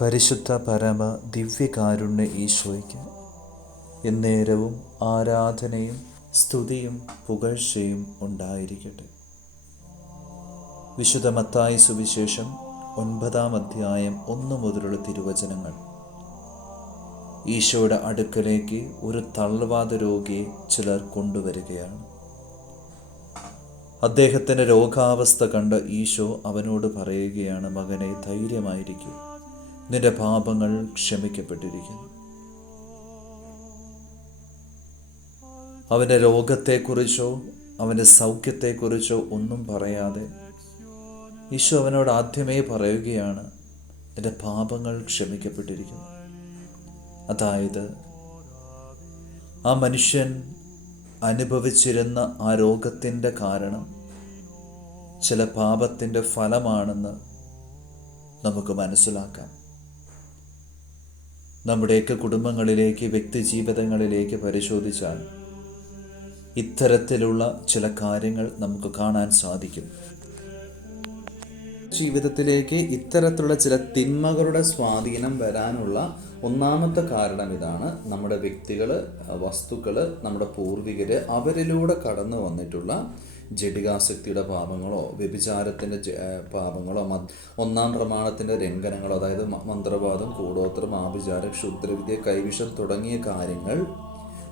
പരിശുദ്ധ പരമ ദിവ്യകാരുണ്യ ഈശോയ്ക്ക് എന്നേരവും ആരാധനയും സ്തുതിയും പുകഴ്ചയും ഉണ്ടായിരിക്കട്ടെ. വിശുദ്ധ മത്തായി സുവിശേഷം 9-ാം അധ്യായം 1 മുതലുള്ള തിരുവചനങ്ങൾ. ഈശോയുടെ അടുക്കലേക്ക് ഒരു തളർവാത രോഗിയെ ചിലർ കൊണ്ടുവരികയാണ്. അദ്ദേഹത്തിൻ്റെ രോഗാവസ്ഥ കണ്ട് ഈശോ അവനോട് പറയുകയാണ്, മകനെ, ധൈര്യമായിരിക്കൂ, നിന്റെ പാപങ്ങൾ ക്ഷമിക്കപ്പെട്ടിരിക്കുന്നു. അവൻ്റെ രോഗത്തെക്കുറിച്ചോ അവൻ്റെ സൗഖ്യത്തെക്കുറിച്ചോ ഒന്നും പറയാതെ ഈശോ അവനോട് ആദ്യമേ പറയുകയാണ്, നിന്റെ പാപങ്ങൾ ക്ഷമിക്കപ്പെട്ടിരിക്കുന്നു. അതായത് ആ മനുഷ്യൻ അനുഭവിച്ചിരുന്ന ആ രോഗത്തിൻ്റെ കാരണം ചില പാപത്തിൻ്റെ ഫലമാണെന്ന് നമുക്ക് മനസ്സിലാക്കാം. നമ്മുടെയൊക്കെ കുടുംബങ്ങളിലേക്ക്, വ്യക്തി ജീവിതങ്ങളിലേക്ക് പരിശോധിച്ചാൽ ഇത്തരത്തിലുള്ള ചില കാര്യങ്ങൾ നമുക്ക് കാണാൻ സാധിക്കും. ജീവിതത്തിലേക്ക് ഇത്തരത്തിലുള്ള ചില തിന്മകളുടെ സ്വാധീനം വരാനുള്ള ഒന്നാമത്തെ കാരണം ഇതാണ്. നമ്മുടെ വ്യക്തികൾ, വസ്തുക്കൾ, നമ്മുടെ പൂർവികർ, അവരിലൂടെ കടന്നു വന്നിട്ടുള്ള ജഡികാസക്തിയുടെ പാപങ്ങളോ വ്യഭിചാരത്തിൻ്റെ പാപങ്ങളോ ഒന്നാം പ്രമാണത്തിൻ്റെ ലംഘനങ്ങളോ, അതായത് മന്ത്രവാദം, കൂടോത്രം, ആഭിചാരം, ക്ഷുദ്രവിദ്യ, കൈവിഷം തുടങ്ങിയ കാര്യങ്ങൾ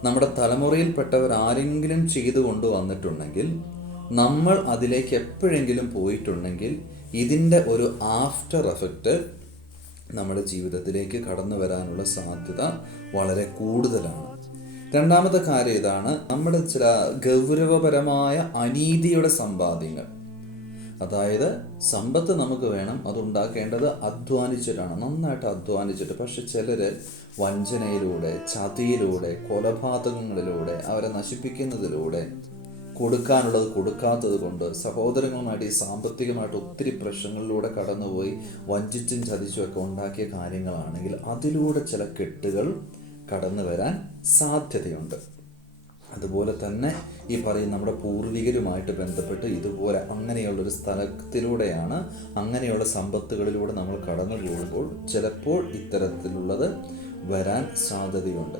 നമ്മുടെ തലമുറയിൽപ്പെട്ടവർ ആരെങ്കിലും ചെയ്തു കൊണ്ടുവന്നിട്ടുണ്ടെങ്കിൽ, നമ്മൾ അതിലേക്ക് എപ്പോഴെങ്കിലും പോയിട്ടുണ്ടെങ്കിൽ ഇതിൻ്റെ ഒരു ആഫ്റ്റർ എഫക്റ്റ് നമ്മുടെ ജീവിതത്തിലേക്ക് കടന്നു വരാനുള്ള സാധ്യത വളരെ കൂടുതലാണ്. രണ്ടാമത്തെ കാര്യം ഇതാണ്, നമ്മുടെ ചില ഗൗരവപരമായ അനീതിയുടെ സമ്പാദ്യങ്ങൾ. അതായത് സമ്പത്ത് നമുക്ക് വേണം, അതുണ്ടാക്കേണ്ടത് അധ്വാനിച്ചിട്ടാണ്, നന്നായിട്ട് അധ്വാനിച്ചിട്ട്. പക്ഷെ ചിലർ വഞ്ചനയിലൂടെ, ചതിയിലൂടെ, കൊലപാതകങ്ങളിലൂടെ, അവരെ നശിപ്പിക്കുന്നതിലൂടെ, കൊടുക്കാനുള്ളത് കൊടുക്കാത്തത് കൊണ്ട്, സഹോദരങ്ങളുമായിട്ട് സാമ്പത്തികമായിട്ട് ഒത്തിരി പ്രശ്നങ്ങളിലൂടെ കടന്നുപോയി വഞ്ചിച്ചും ചതിച്ചും ഒക്കെ ഉണ്ടാക്കിയ കാര്യങ്ങളാണെങ്കിൽ അതിലൂടെ ചില കെട്ടുകൾ കടന്നു വരാൻ സാധ്യതയുണ്ട്. അതുപോലെ തന്നെ ഈ പറയുന്ന നമ്മുടെ പൂർവികരുമായിട്ട് ബന്ധപ്പെട്ട് ഇതുപോലെ അങ്ങനെയുള്ളൊരു സ്ഥലത്തിലൂടെയാണ്, അങ്ങനെയുള്ള സമ്പത്തുകളിലൂടെ നമ്മൾ കടന്നു പോകുമ്പോൾ ചിലപ്പോൾ ഇത്തരത്തിലുള്ളത് വരാൻ സാധ്യതയുണ്ട്.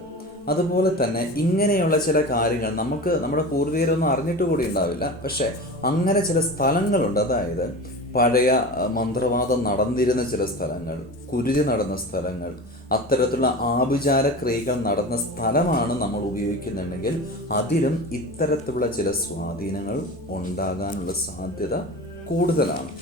അതുപോലെ തന്നെ ഇങ്ങനെയുള്ള ചില കാര്യങ്ങൾ നമുക്ക് നമ്മുടെ പൂർവികരൊന്നും അറിഞ്ഞിട്ട് കൂടി ഉണ്ടാവില്ല. പക്ഷെ അങ്ങനെ ചില സ്ഥലങ്ങളുണ്ട്. അതായത് പഴയ മന്ത്രവാദം നടന്നിരുന്ന ചില സ്ഥലങ്ങൾ, കുരുതി നടന്ന സ്ഥലങ്ങൾ, അത്തരത്തിലുള്ള ആഭിചാര ക്രിയകൾ നടന്ന സ്ഥലമാണ് നമ്മൾ ഉപയോഗിക്കുന്നുണ്ടെങ്കിൽ അതിലും ഇത്തരത്തിലുള്ള ചില സ്വാധീനങ്ങൾ ഉണ്ടാകാനുള്ള സാധ്യത കൂടുതലാണ്.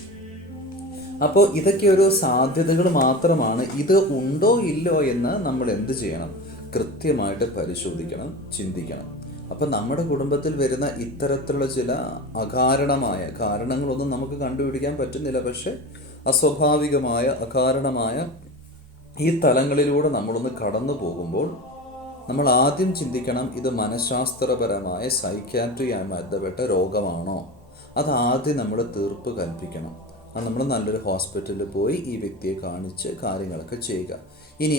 അപ്പോൾ ഇതൊക്കെ ഒരു സാധ്യതകൾ മാത്രമാണ്. ഇത് ഉണ്ടോ ഇല്ലോ എന്ന് നമ്മൾ എന്ത് ചെയ്യണം? കൃത്യമായിട്ട് പരിശോധിക്കണം, ചിന്തിക്കണം. അപ്പം നമ്മുടെ കുടുംബത്തിൽ വരുന്ന ഇത്തരത്തിലുള്ള ചില അകാരണമായ കാരണങ്ങളൊന്നും നമുക്ക് കണ്ടുപിടിക്കാൻ പറ്റുന്നില്ല. പക്ഷെ അസ്വാഭാവികമായ, അകാരണമായ ഈ തലങ്ങളിലൂടെ നമ്മളൊന്ന് കടന്നു പോകുമ്പോൾ നമ്മൾ ആദ്യം ചിന്തിക്കണം, ഇത് മനഃശാസ്ത്രപരമായ സൈക്യാട്രിയുമായി ബന്ധപ്പെട്ട രോഗമാണോ? അത് ആദ്യം നമ്മൾ തീർപ്പ് കൽപ്പിക്കണം. അത് നമ്മൾ നല്ലൊരു ഹോസ്പിറ്റലിൽ പോയി ഈ വ്യക്തിയെ കാണിച്ച് കാര്യങ്ങളൊക്കെ ചെയ്യുക. ഇനി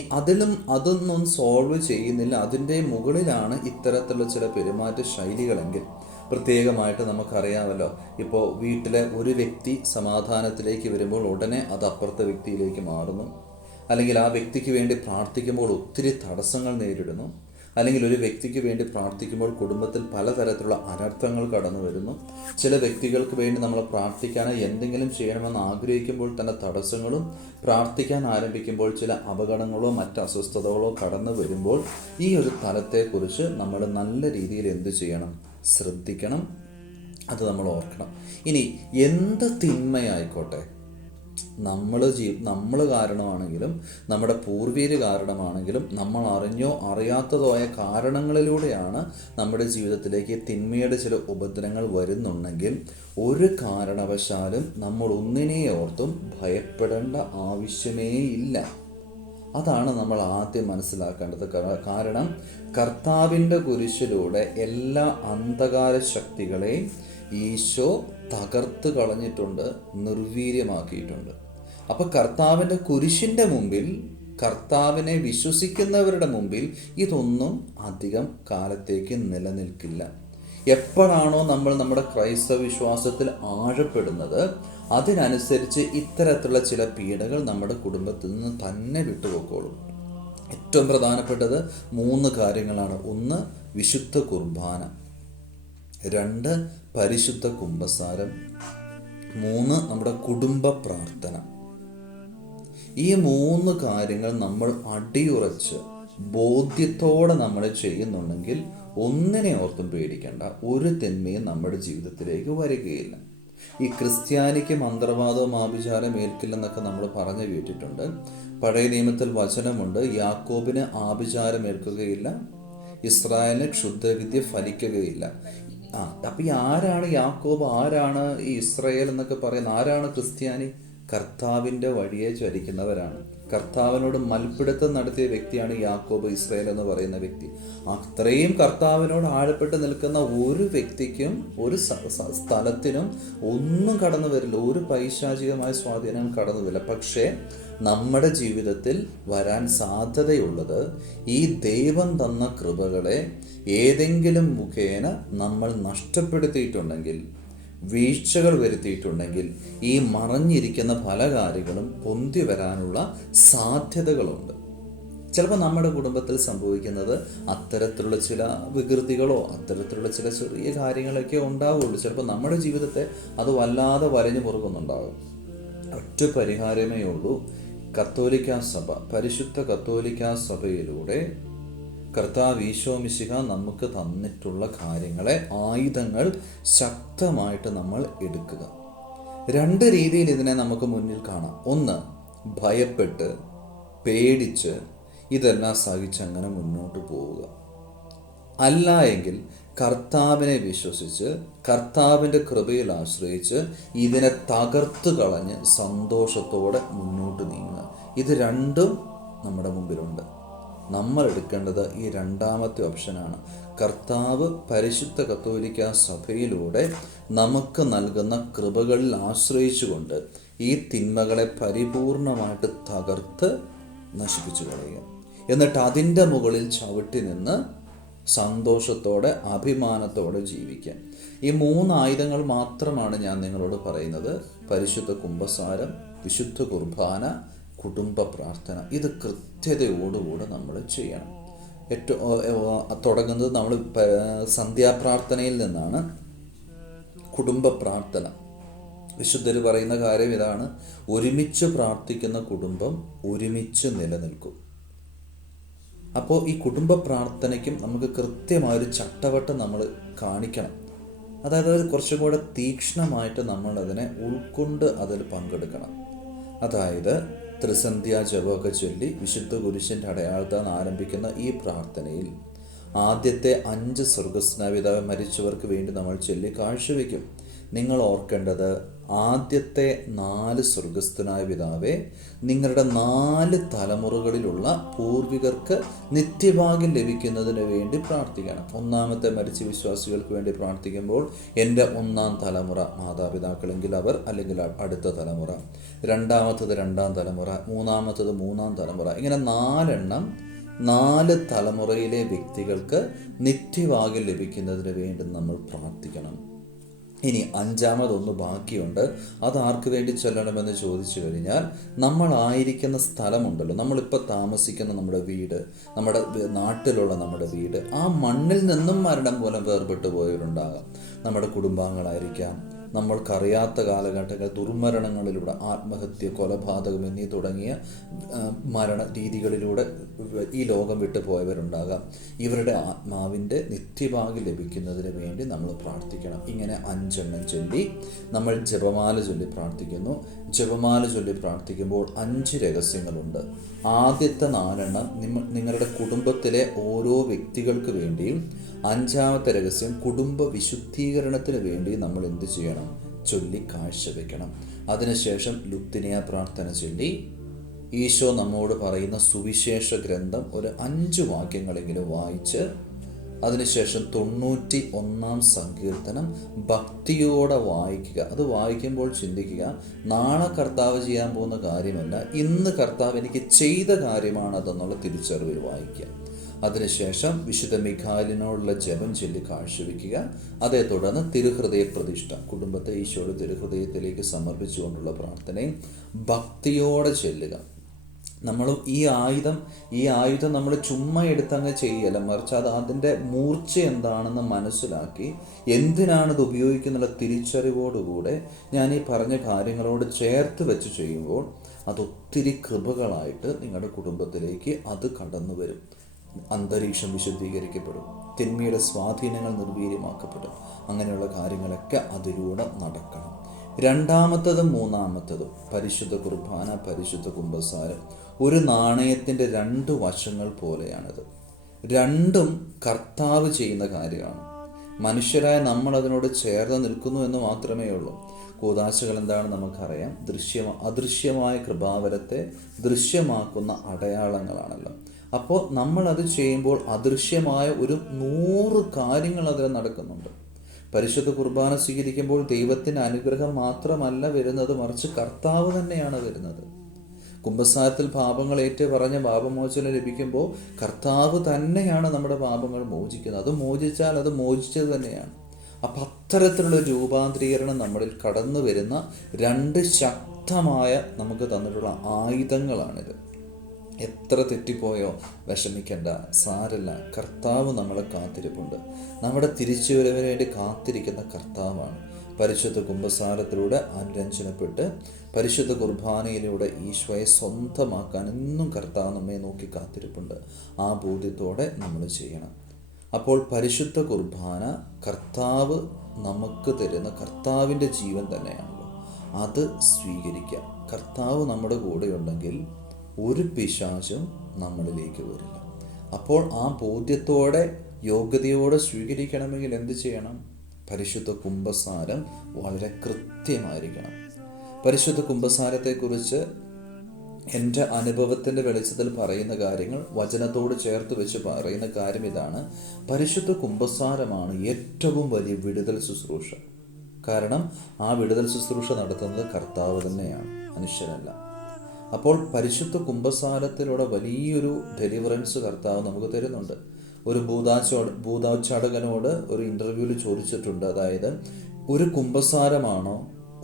അതൊന്നും സോൾവ് ചെയ്യുന്നില്ല, അതിൻ്റെ മുകളിലാണ് ഇത്തരത്തിലുള്ള ചില പെരുമാറ്റ ശൈലികളെങ്കിൽ പ്രത്യേകമായിട്ട് നമുക്കറിയാമല്ലോ. ഇപ്പോൾ വീട്ടിലെ ഒരു വ്യക്തി സമാധാനത്തിലേക്ക് വരുമ്പോൾ ഉടനെ അത് അപ്പുറത്തെ വ്യക്തിയിലേക്ക് മാറുന്നു. അല്ലെങ്കിൽ ആ വ്യക്തിക്ക് വേണ്ടി പ്രാർത്ഥിക്കുമ്പോൾ ഒത്തിരി തടസ്സങ്ങൾ നേരിടുന്നു. അല്ലെങ്കിൽ ഒരു വ്യക്തിക്ക് വേണ്ടി പ്രാർത്ഥിക്കുമ്പോൾ കുടുംബത്തിൽ പലതരത്തിലുള്ള അനർത്ഥങ്ങൾ കടന്നു വരുന്നു. ചില വ്യക്തികൾക്ക് വേണ്ടി നമ്മൾ പ്രാർത്ഥിക്കാനോ എന്തെങ്കിലും ചെയ്യണമെന്ന് ആഗ്രഹിക്കുമ്പോൾ തന്നെ തടസ്സങ്ങളും, പ്രാർത്ഥിക്കാൻ ആരംഭിക്കുമ്പോൾ ചില അപകടങ്ങളോ മറ്റ് അസ്വസ്ഥതകളോ കടന്നു വരുമ്പോൾ ഈ ഒരു തലത്തെക്കുറിച്ച് നമ്മൾ നല്ല രീതിയിൽ എന്ത് ചെയ്യണം? ശ്രദ്ധിക്കണം. അത് നമ്മൾ ഓർക്കണം. ഇനി എന്ത് തിന്മയായിക്കോട്ടെ, നമ്മൾ കാരണമാണെങ്കിലും നമ്മുടെ പൂർവികർ കാരണമാണെങ്കിലും നമ്മൾ അറിഞ്ഞോ അറിയാത്തതോ ആയ കാരണങ്ങളിലൂടെയാണ് നമ്മുടെ ജീവിതത്തിലേക്ക് തിന്മയുടെ ചില ഉപദ്രവങ്ങൾ വരുന്നുണ്ടെങ്കിൽ ഒരു കാരണവശാലും നമ്മൾ ഒന്നിനെ ഓർത്തും ഭയപ്പെടേണ്ട ആവശ്യമേ ഇല്ല. അതാണ് നമ്മൾ ആദ്യം മനസ്സിലാക്കേണ്ടത്. കാരണം കർത്താവിൻ്റെ കുരിശിലൂടെ എല്ലാ അന്ധകാര ശക്തികളെയും ഈശോ തകർത്ത് കളഞ്ഞിട്ടുണ്ട്, നിർവീര്യമാക്കിയിട്ടുണ്ട്. അപ്പോൾ കർത്താവിൻ്റെ കുരിശിൻ്റെ മുമ്പിൽ, കർത്താവിനെ വിശ്വസിക്കുന്നവരുടെ മുമ്പിൽ ഇതൊന്നും അധികം കാലത്തേക്ക് നിലനിൽക്കില്ല. എപ്പോഴാണോ നമ്മൾ നമ്മുടെ ക്രൈസ്തവ വിശ്വാസത്തിൽ ആഴപ്പെടുന്നത്, അതിനനുസരിച്ച് ഇത്തരത്തിലുള്ള ചില പീഡകൾ നമ്മുടെ കുടുംബത്തിൽ നിന്ന് തന്നെ വിട്ടുപോയിക്കോളും. ഏറ്റവും പ്രധാനപ്പെട്ടത് 3 കാര്യങ്ങളാണ്. 1 വിശുദ്ധ കുർബാന, 2 പരിശുദ്ധ കുമ്പസാരം, 3 നമ്മുടെ കുടുംബ പ്രാർത്ഥന. ഈ 3 കാര്യങ്ങൾ നമ്മൾ അടിയുറച്ച് ബോധ്യത്തോടെ നമ്മൾ ചെയ്യുന്നുണ്ടെങ്കിൽ ഒന്നിനെ ഓർത്തും പേടിക്കേണ്ട, ഒരു തിന്മയും നമ്മുടെ ജീവിതത്തിലേക്ക് വരികയില്ല. ഈ ക്രിസ്ത്യാനിക്ക് മന്ത്രവാദവും ആഭിചാരം ഏൽക്കില്ലെന്നൊക്കെ നമ്മൾ പറഞ്ഞു കേട്ടിട്ടുണ്ട്. പഴയ നിയമത്തിൽ വചനമുണ്ട്, യാക്കോബിന് ആഭിചാരം ഏൽക്കുകയില്ല, ഇസ്രായേലിന് ക്ഷുദ്രവിദ്യ ഫലിക്കുകയില്ല. അപ്പം ഈ ആരാണ് യാക്കോബ്, ആരാണ് ഈ ഇസ്രായേൽ എന്നൊക്കെ പറയുന്നത്? ആരാണ് ക്രിസ്ത്യാനി? കർത്താവിൻ്റെ വഴിയെ ചരിക്കുന്നവരാണ്. കർത്താവിനോട് മൽപ്പിടുത്തം നടത്തിയ വ്യക്തിയാണ് യാക്കോബ്, ഇസ്രായേൽ എന്ന് പറയുന്ന വ്യക്തി. അത്രയും കർത്താവിനോട് ആഴപ്പെട്ട് നിൽക്കുന്ന ഒരു വ്യക്തിക്കും ഒരു സ്ഥലത്തിനും ഒന്നും കടന്നു വരില്ല, ഒരു പൈശാചികമായ സ്വാധീനം കടന്നു വരില്ല. പക്ഷേ നമ്മുടെ ജീവിതത്തിൽ വരാൻ സാധ്യതയുള്ളത് ഈ ദൈവം തന്ന കൃപകളെ ഏതെങ്കിലും മുഖേന നമ്മൾ നഷ്ടപ്പെടുത്തിയിട്ടുണ്ടെങ്കിൽ, വീഴ്ചകൾ വരുത്തിയിട്ടുണ്ടെങ്കിൽ, ഈ മറഞ്ഞിരിക്കുന്ന പല കാര്യങ്ങളും പൊന്തി വരാനുള്ള സാധ്യതകളുണ്ട്. ചിലപ്പോൾ നമ്മുടെ കുടുംബത്തിൽ സംഭവിക്കുന്നത് അത്തരത്തിലുള്ള ചില വികൃതികളോ അത്തരത്തിലുള്ള ചില ചെറിയ കാര്യങ്ങളൊക്കെ ഉണ്ടാവുള്ളൂ. ചിലപ്പോൾ നമ്മുടെ ജീവിതത്തെ അത് വല്ലാതെ വരഞ്ഞു മുറുകുന്നുണ്ടാകും. ഒറ്റ പരിഹാരമേ ഉള്ളൂ. കത്തോലിക്കാ സഭ, പരിശുദ്ധ കത്തോലിക്കാ സഭയിലൂടെ കർത്താവ് ഈശോ മിശിഹ നമുക്ക് തന്നിട്ടുള്ള കാര്യങ്ങളെ, ആയുധങ്ങൾ ശക്തമായിട്ട് നമ്മൾ എടുക്കുക. 2 രീതിയിൽ ഇതിനെ നമുക്ക് മുന്നിൽ കാണാം. 1 ഭയപ്പെട്ട് പേടിച്ച് ഇതെല്ലാം സഹിച്ചങ്ങനെ മുന്നോട്ട് പോവുക. അല്ല എങ്കിൽ കർത്താവിനെ വിശ്വസിച്ച് കർത്താവിൻ്റെ കൃപയിൽ ആശ്രയിച്ച് ഇതിനെ തകർത്ത് കളഞ്ഞ് സന്തോഷത്തോടെ മുന്നോട്ട് നീങ്ങുക. ഇത് രണ്ടും നമ്മുടെ മുമ്പിലുണ്ട്. നമ്മൾ എടുക്കേണ്ടത് ഈ 2ാമത്തെ ഓപ്ഷനാണ്. കർത്താവ് പരിശുദ്ധ കത്തോലിക്കാ സഭയിലൂടെ നമുക്ക് നൽകുന്ന കൃപകളിൽ ആശ്രയിച്ചുകൊണ്ട് ഈ തിന്മകളെ പരിപൂർണമായിട്ട് തകർത്ത് നശിപ്പിച്ചു കളയുക. എന്നിട്ട് അതിൻ്റെ മുകളിൽ ചവിട്ടി നിന്ന് സന്തോഷത്തോടെ അഭിമാനത്തോടെ ജീവിക്കാം. ഈ 3 ആയുധങ്ങൾ മാത്രമാണ് ഞാൻ നിങ്ങളോട് പറയുന്നത്. പരിശുദ്ധ കുമ്പസാരം, വിശുദ്ധ കുർബാന, കുടുംബ പ്രാർത്ഥന. ഇത് കൃത്യതയോടുകൂടെ നമ്മൾ ചെയ്യണം. തുടങ്ങുന്നത് നമ്മൾ സന്ധ്യാപ്രാർത്ഥനയിൽ നിന്നാണ്. കുടുംബ പ്രാർത്ഥന, വിശുദ്ധർ പറയുന്ന കാര്യം ഇതാണ്: ഒരുമിച്ച് പ്രാർത്ഥിക്കുന്ന കുടുംബം ഒരുമിച്ച് നിലനിൽക്കും. അപ്പോൾ ഈ കുടുംബ പ്രാർത്ഥനയ്ക്കും നമുക്ക് കൃത്യമായൊരു ചട്ടവട്ടം നമ്മൾ കാണിക്കണം. അതായത് കുറച്ചും കൂടെ തീക്ഷ്ണമായിട്ട് നമ്മൾ അതിനെ ഉൾക്കൊണ്ട് അതിൽ പങ്കെടുക്കണം. അതായത് ത്രിസന്ധ്യാ ജപമൊക്കെ ചൊല്ലി വിശുദ്ധ കുരിശിൻ്റെ അടയാളത്താൽ ആരംഭിക്കുന്ന ഈ പ്രാർത്ഥനയിൽ ആദ്യത്തെ 5 സ്വർഗസ്നാപിതാവ് മരിച്ചവർക്ക് വേണ്ടി നമ്മൾ ചൊല്ലി കാഴ്ചവെക്കും. നിങ്ങൾ ഓർക്കേണ്ടത്, ആദ്യത്തെ 4 സ്വർഗസ്ഥനായ പിതാവേ, നിങ്ങളുടെ 4 തലമുറകളിലുള്ള പൂർവികർക്ക് നിത്യഭാഗ്യം ലഭിക്കുന്നതിന് വേണ്ടി പ്രാർത്ഥിക്കണം. 1ാമത്തെ മരിച്ച വിശ്വാസികൾക്ക് വേണ്ടി പ്രാർത്ഥിക്കുമ്പോൾ എൻ്റെ 1ാം തലമുറ മാതാപിതാക്കളെങ്കിൽ അവർ, അല്ലെങ്കിൽ അടുത്ത തലമുറ, 2ാമത്തത് 2ാം തലമുറ, 3ാമത്തത് 3ാം തലമുറ, ഇങ്ങനെ 4 തലമുറയിലെ വ്യക്തികൾക്ക് നിത്യഭാഗ്യം ലഭിക്കുന്നതിന് വേണ്ടി നമ്മൾ പ്രാർത്ഥിക്കണം. ഇനി 5ാമതൊന്ന് ബാക്കിയുണ്ട്. അത് ആർക്ക് വേണ്ടി ചൊല്ലണമെന്ന് ചോദിച്ചു കഴിഞ്ഞാൽ, നമ്മളായിരിക്കുന്ന സ്ഥലമുണ്ടല്ലോ, നമ്മളിപ്പോൾ താമസിക്കുന്ന നമ്മുടെ വീട്, നമ്മുടെ നാട്ടിലുള്ള നമ്മുടെ വീട്, ആ മണ്ണിൽ നിന്നും മരണം മൂലം വേർപെട്ട് പോയവരുണ്ടാകാം. നമ്മുടെ കുടുംബാംഗങ്ങളായിരിക്കാം. നമ്മൾക്കറിയാത്ത കാലഘട്ടങ്ങൾ ദുർമരണങ്ങളിലൂടെ, ആത്മഹത്യ, കൊലപാതകം എന്നീ തുടങ്ങിയ മരണ രീതികളിലൂടെ ഈ ലോകം വിട്ടു പോയവരുണ്ടാകാം. ഇവരുടെ ആത്മാവിൻ്റെ നിത്യഭാഗ്യം ലഭിക്കുന്നതിന് വേണ്ടി നമ്മൾ പ്രാർത്ഥിക്കണം. ഇങ്ങനെ 5 എണ്ണം ചൊല്ലി നമ്മൾ ജപമാല ചൊല്ലി പ്രാർത്ഥിക്കുന്നു. ജപമാല ചൊല്ലി പ്രാർത്ഥിക്കുമ്പോൾ 5 രഹസ്യങ്ങളുണ്ട്. ആദ്യത്തെ 4 എണ്ണം നിങ്ങളുടെ കുടുംബത്തിലെ ഓരോ വ്യക്തികൾക്ക് വേണ്ടിയും, 5ാമത്തെ രഹസ്യം കുടുംബ വിശുദ്ധീകരണത്തിന് വേണ്ടി നമ്മൾ എന്ത് ചെയ്യണം? ചൊല്ലി കാഴ്ചവെക്കണം. അതിനുശേഷം ലുത്തിനിയ പ്രാർത്ഥന ചൊല്ലി ഈശോ നമ്മോട് പറയുന്ന സുവിശേഷ ഗ്രന്ഥം ഒരു 5 വാക്യങ്ങളെങ്കിലും വായിച്ച്, അതിനുശേഷം 91ാം സങ്കീർത്തനം ഭക്തിയോടെ വായിക്കുക. അത് വായിക്കുമ്പോൾ ചിന്തിക്കുക, നാളെ കർത്താവ് ചെയ്യാൻ പോകുന്ന കാര്യമല്ല, ഇന്ന് കർത്താവ് എനിക്ക് ചെയ്ത കാര്യമാണ് അതെന്നുള്ള തിരിച്ചറിവിൽ വായിക്കുക. അതിനുശേഷം വിശുദ്ധ മിഖായിലിനോടുള്ള ജപം ചൊല്ലി കാഴ്ചവെക്കുക. അതേ തുടർന്ന് തിരുഹൃദയ പ്രതിഷ്ഠ, കുടുംബത്തെ ഈശോയുടെ തിരുഹൃദയത്തിലേക്ക് സമർപ്പിച്ചുകൊണ്ടുള്ള പ്രാർത്ഥനയും ഭക്തിയോടെ ചൊല്ലുക. നമ്മൾ ഈ ആയുധം നമ്മൾ ചുമ്മാ എടുത്തങ്ങ് ചെയ്യല, മറിച്ച് അതിൻ്റെ മൂർച്ച എന്താണെന്ന് മനസ്സിലാക്കി എന്തിനാണിത് ഉപയോഗിക്കുന്നുള്ള തിരിച്ചറിവോടുകൂടെ ഞാൻ ഈ പറഞ്ഞ കാര്യങ്ങളോട് ചേർത്ത് വെച്ച് ചെയ്യുമ്പോൾ അതൊത്തിരി കൃപകളായിട്ട് നിങ്ങളുടെ കുടുംബത്തിലേക്ക് അത് കടന്നു വരും. അന്തരീക്ഷം വിശുദ്ധീകരിക്കപ്പെടും, തിന്മയുടെ സ്വാധീനങ്ങൾ നിർവീര്യമാക്കപ്പെടും. അങ്ങനെയുള്ള കാര്യങ്ങളൊക്കെ അതിലൂടെ നടക്കണം. രണ്ടാമത്തതും മൂന്നാമത്തതും പരിശുദ്ധ കുർബാന, പരിശുദ്ധ കുമ്പസാരം ഒരു നാണയത്തിൻ്റെ രണ്ട് വശങ്ങൾ പോലെയാണിത്. രണ്ടും കർത്താവ് ചെയ്യുന്ന കാര്യമാണ്. മനുഷ്യരായ നമ്മൾ അതിനോട് ചേർന്ന് നിൽക്കുന്നു എന്ന് മാത്രമേ ഉള്ളൂ. കൂദാശകൾ എന്താണെന്ന് നമുക്കറിയാം. അദൃശ്യമായ കൃപാവരത്തെ ദൃശ്യമാക്കുന്ന അടയാളങ്ങളാണല്ലോ. അപ്പോൾ നമ്മളത് ചെയ്യുമ്പോൾ അദൃശ്യമായ ഒരു 100 കാര്യങ്ങൾ അതിൽ നടക്കുന്നുണ്ട്. പരിശുദ്ധ കുർബാന സ്വീകരിക്കുമ്പോൾ ദൈവത്തിൻ്റെ അനുഗ്രഹം മാത്രമല്ല വരുന്നത്, മറിച്ച് കർത്താവ് തന്നെയാണ് വരുന്നത്. കുമ്പസാരത്തിൽ പാപങ്ങൾ പറഞ്ഞ പാപമോചനം ലഭിക്കുമ്പോൾ കർത്താവ് തന്നെയാണ് നമ്മുടെ പാപങ്ങൾ മോചിക്കുന്നത്. അത് മോചിച്ചാൽ അത് മോചിച്ചത് തന്നെയാണ്. അപ്പം അത്തരത്തിലുള്ള രൂപാന്തരീകരണം നമ്മളിൽ കടന്നു വരുന്ന 2 ശക്തമായ നമുക്ക് തന്നിട്ടുള്ള ആയുധങ്ങളാണിത്. എത്ര തെറ്റിപ്പോയോ വിഷമിക്കേണ്ട, സാരല്ല. കർത്താവ് നമ്മളെ കാത്തിരിപ്പുണ്ട്. നമ്മുടെ തിരിച്ചുവരവിന് വേണ്ടി കാത്തിരിക്കുന്ന കർത്താവാണ്. പരിശുദ്ധ കുമ്പസാരത്തിലൂടെ അനുരഞ്ജനപ്പെട്ട് പരിശുദ്ധ കുർബാനയിലൂടെ ഈശോയെ സ്വന്തമാക്കാൻ എന്നും കർത്താവ് നമ്മെ നോക്കി കാത്തിരിപ്പുണ്ട്. ആ ബോധ്യത്തോടെ നമ്മൾ ചെയ്യണം. അപ്പോൾ പരിശുദ്ധ കുർബാന കർത്താവ് നമുക്ക് തരുന്ന കർത്താവിൻ്റെ ജീവൻ തന്നെയാണല്ലോ. അത് സ്വീകരിക്കുക. കർത്താവ് നമ്മുടെ കൂടെ ഉണ്ടെങ്കിൽ ഒരു പിശാചും നമ്മളിലേക്ക് വരില്ല. അപ്പോൾ ആ ബോധ്യത്തോടെ യോഗ്യതയോടെ സ്വീകരിക്കണമെങ്കിൽ എന്ത് ചെയ്യണം? പരിശുദ്ധ കുമ്പസാരം വളരെ കൃത്യമായിരിക്കണം. പരിശുദ്ധ കുമ്പസാരത്തെക്കുറിച്ച് എൻ്റെ അനുഭവത്തിൻ്റെ വെളിച്ചത്തിൽ പറയുന്ന കാര്യങ്ങൾ വചനത്തോട് ചേർത്ത് വെച്ച് പറയുന്ന കാര്യം ഇതാണ്: പരിശുദ്ധ കുമ്പസാരമാണ് ഏറ്റവും വലിയ വിടുതൽ ശുശ്രൂഷ. കാരണം ആ വിടുതൽ ശുശ്രൂഷ നടത്തുന്നത് കർത്താവ് തന്നെയാണ്, മനുഷ്യരല്ല. അപ്പോൾ പരിശുദ്ധ കുമ്പസാരത്തിലൂടെ വലിയൊരു ഡെലിവറൻസ് കർത്താവ് നമുക്ക് തരുന്നുണ്ട്. ഒരു ഭൂതാചാടകനോട് ഒരു ഇൻ്റർവ്യൂവിൽ ചോദിച്ചിട്ടുണ്ട്, അതായത് ഒരു കുമ്പസാരമാണോ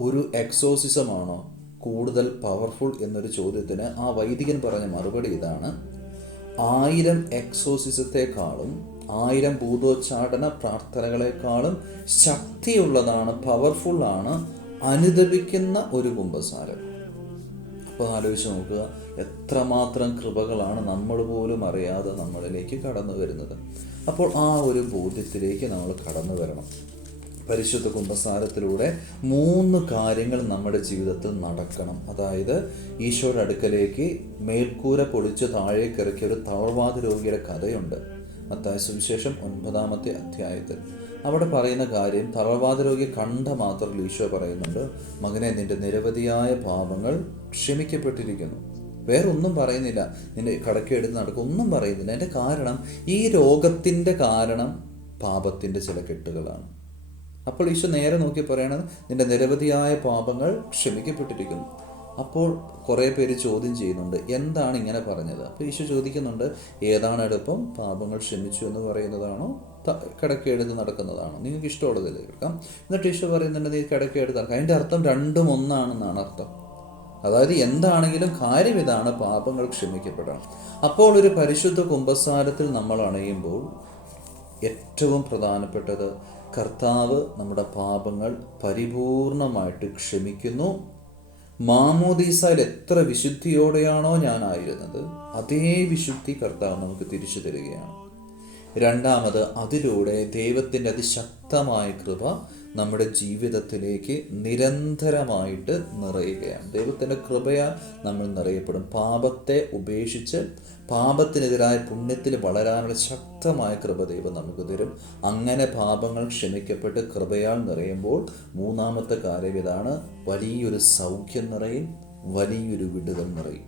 ഒരു എക്സോസിസമാണോ കൂടുതൽ പവർഫുൾ എന്നൊരു ചോദ്യത്തിന് ആ വൈദികൻ പറഞ്ഞ മറുപടി ഇതാണ്: 1000 എക്സോസിസത്തെക്കാളും 1000 ഭൂതോച്ചാടന പ്രാർത്ഥനകളെക്കാളും ശക്തിയുള്ളതാണ്, പവർഫുള്ളാണ് അനുദപിക്കുന്ന ഒരു കുമ്പസാരം. അപ്പോൾ ആലോചിച്ച് നോക്കുക, എത്രമാത്രം കൃപകളാണ് നമ്മൾ പോലും അറിയാതെ നമ്മളിലേക്ക് കടന്നു വരുന്നത്. അപ്പോൾ ആ ഒരു ബോധ്യത്തിലേക്ക് നമ്മൾ കടന്നു വരണം. പരിശുദ്ധ കുമ്പസാരത്തിലൂടെ 3 കാര്യങ്ങൾ നമ്മുടെ ജീവിതത്തിൽ നടക്കണം. അതായത് ഈശോയുടെ അടുക്കലേക്ക് മേൽക്കൂര പൊളിച്ച് താഴേക്കിറക്കിയ ഒരു തളർവാദ രോഗിയുടെ കഥയുണ്ട് മത്തായി സുവിശേഷം 9-ാമത്തെ അധ്യായത്തിൽ. അവിടെ പറയുന്ന കാര്യം, തളർവാദ രോഗി കണ്ട മാത്രം ഈശോ പറയുന്നുണ്ട്: മകനെ, നിന്റെ നിരവധിയായ പാപങ്ങൾ ക്ഷമിക്കപ്പെട്ടിരിക്കുന്നു. വേറൊന്നും പറയുന്നില്ല, നിന്റെ കടക്കെടുത്ത് നടക്കും, ഒന്നും പറയുന്നില്ല. അതിൻ്റെ കാരണം, ഈ രോഗത്തിൻ്റെ കാരണം പാപത്തിൻ്റെ ചില കെട്ടുകളാണ്. അപ്പോൾ ഈശോ നേരെ നോക്കി പറയണത്, നിന്റെ നിരവധിയായ പാപങ്ങൾ ക്ഷമിക്കപ്പെട്ടിരിക്കുന്നു. അപ്പോൾ കുറേ പേര് ചോദ്യം ചെയ്യുന്നുണ്ട്, എന്താണ് ഇങ്ങനെ പറഞ്ഞത്? അപ്പോൾ ഈശോ ചോദിക്കുന്നുണ്ട്, ഏതാണ് എളുപ്പം, പാപങ്ങൾ ക്ഷമിച്ചു എന്ന് പറയുന്നതാണോ കിടക്കെടുത്ത് നടക്കുന്നതാണോ? നിങ്ങൾക്ക് ഇഷ്ടമുള്ളതിൽ കേൾക്കാം. എന്നിട്ട് ഈശോ പറയുന്നുണ്ട്, നീ കിടക്കെടുത്ത് നടക്കാം. അതിൻ്റെ അർത്ഥം രണ്ടും ഒന്നാണെന്നാണ് അർത്ഥം. അതായത് എന്താണെങ്കിലും കാര്യം ഇതാണ്, പാപങ്ങൾ ക്ഷമിക്കപ്പെടണം. അപ്പോൾ ഒരു പരിശുദ്ധ കുമ്പസാരത്തിൽ നമ്മൾ അണയുമ്പോൾ ഏറ്റവും പ്രധാനപ്പെട്ടത്, കർത്താവ് നമ്മുടെ പാപങ്ങൾ പരിപൂർണമായിട്ട് ക്ഷമിക്കുന്നു. മാമോദീസയിൽ എത്ര വിശുദ്ധിയോടെയാണോ ഞാനായിരുന്നത്, അതേ വിശുദ്ധി കർത്താവ് നമുക്ക് തിരിച്ചു തരികയാണ്. രണ്ടാമത്, അതിലൂടെ ദൈവത്തിൻ്റെ അതിശക്തമായ കൃപ നമ്മുടെ ജീവിതത്തിലേക്ക് നിരന്തരമായിട്ട് നിറയുകയാണ്. ദൈവത്തിൻ്റെ കൃപയാൽ നമ്മൾ നിറയപ്പെടും. പാപത്തെ ഉപേക്ഷിച്ച് പാപത്തിനെതിരായ പുണ്യത്തിൽ വളരാനുള്ള ശക്തമായ കൃപ ദൈവം നമുക്ക് തരും. അങ്ങനെ പാപങ്ങൾ ക്ഷമിക്കപ്പെട്ട് കൃപയാൽ നിറയുമ്പോൾ മൂന്നാമത്തെ കാര്യം ഇതാണ്: വലിയൊരു സൗഖ്യം നിറയും, വലിയൊരു വിടുതൽ നിറയും.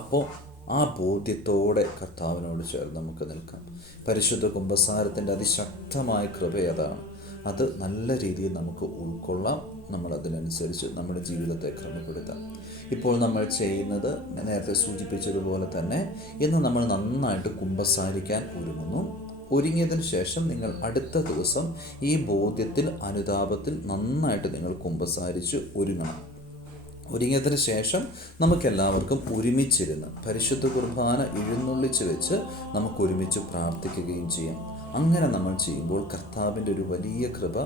അപ്പോൾ ആ ബോധ്യത്തോടെ കർത്താവിനോട് ചേർന്ന് നമുക്ക് നിൽക്കാം. പരിശുദ്ധ കുമ്പസാരത്തിൻ്റെ അതിശക്തമായ കൃപ അതാണ്. അത് നല്ല രീതിയിൽ നമുക്ക് ഉൾക്കൊള്ളാം. നമ്മൾ അതിനനുസരിച്ച് നമ്മുടെ ജീവിതത്തെ ക്രമപ്പെടുത്താം. ഇപ്പോൾ നമ്മൾ ചെയ്യുന്നത് ഞാൻ നേരത്തെ സൂചിപ്പിച്ചതുപോലെ തന്നെ ഇന്ന് നമ്മൾ നന്നായിട്ട് കുമ്പസാരിക്കാൻ ഒരുങ്ങുന്നു. ഒരുങ്ങിയതിന് ശേഷം നിങ്ങൾ അടുത്ത ദിവസം ഈ ബോധ്യത്തിൽ, അനുതാപത്തിൽ നന്നായിട്ട് നിങ്ങൾ കുമ്പസാരിച്ച് ഒരുങ്ങണം. ഒരുങ്ങിയതിന് ശേഷം നമുക്കെല്ലാവർക്കും ഒരുമിച്ചിരുന്ന് പരിശുദ്ധ കുർബാന എഴുന്നള്ളിച്ച് വെച്ച് നമുക്ക് ഒരുമിച്ച് പ്രാർത്ഥിക്കുകയും ചെയ്യാം. അങ്ങനെ നമ്മൾ ചെയ്യുമ്പോൾ കർത്താവിൻ്റെ ഒരു വലിയ കൃപ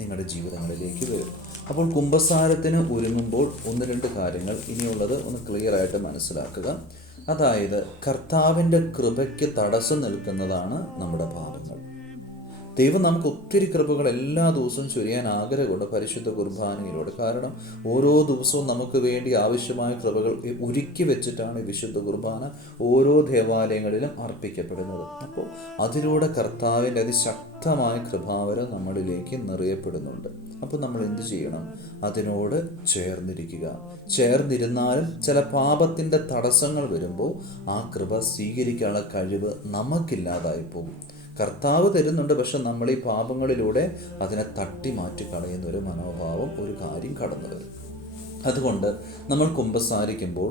നിങ്ങളുടെ ജീവിതങ്ങളിലേക്ക് വരും. അപ്പോൾ കുമ്പസാരത്തിന് ഒരുങ്ങുമ്പോൾ 1-2 കാര്യങ്ങൾ ഇനിയുള്ളത് ഒന്ന് ക്ലിയറായിട്ട് മനസ്സിലാക്കുക. അതായത് കർത്താവിൻ്റെ കൃപയ്ക്ക് തടസ്സം നിൽക്കുന്നതാണ് നമ്മുടെ പാപങ്ങൾ. ദൈവം നമുക്ക് ഒത്തിരി കൃപകൾ എല്ലാ ദിവസവും ചൊരിയാൻ ആഗ്രഹമുണ്ട് പരിശുദ്ധ കുർബാനയിലൂടെ. കാരണം ഓരോ ദിവസവും നമുക്ക് വേണ്ടി ആവശ്യമായ കൃപകൾ ഒരുക്കി വെച്ചിട്ടാണ് ഈ വിശുദ്ധ കുർബാന ഓരോ ദേവാലയങ്ങളിലും അർപ്പിക്കപ്പെടുന്നത്. അപ്പോൾ അതിലൂടെ കർത്താവിൻ്റെ അതിശക്തമായ കൃപാവരം നമ്മളിലേക്ക് നിറയപ്പെടുന്നുണ്ട്. അപ്പോൾ നമ്മൾ എന്ത് ചെയ്യണം? അതിനോട് ചേർന്നിരിക്കുക. ചേർന്നിരുന്നാലും ചില പാപത്തിൻ്റെ തടസ്സങ്ങൾ വരുമ്പോൾ ആ കൃപ സ്വീകരിക്കാനുള്ള കഴിവ് നമുക്കില്ലാതായി പോകും. കർത്താവ് തരുന്നുണ്ട്, പക്ഷെ നമ്മൾ ഈ പാപങ്ങളിലൂടെ അതിനെ തട്ടി മാറ്റി കളയുന്ന ഒരു മനോഭാവം, ഒരു കാര്യം കടന്നു വരും. അതുകൊണ്ട് നമ്മൾ കുമ്പസാരിക്കുമ്പോൾ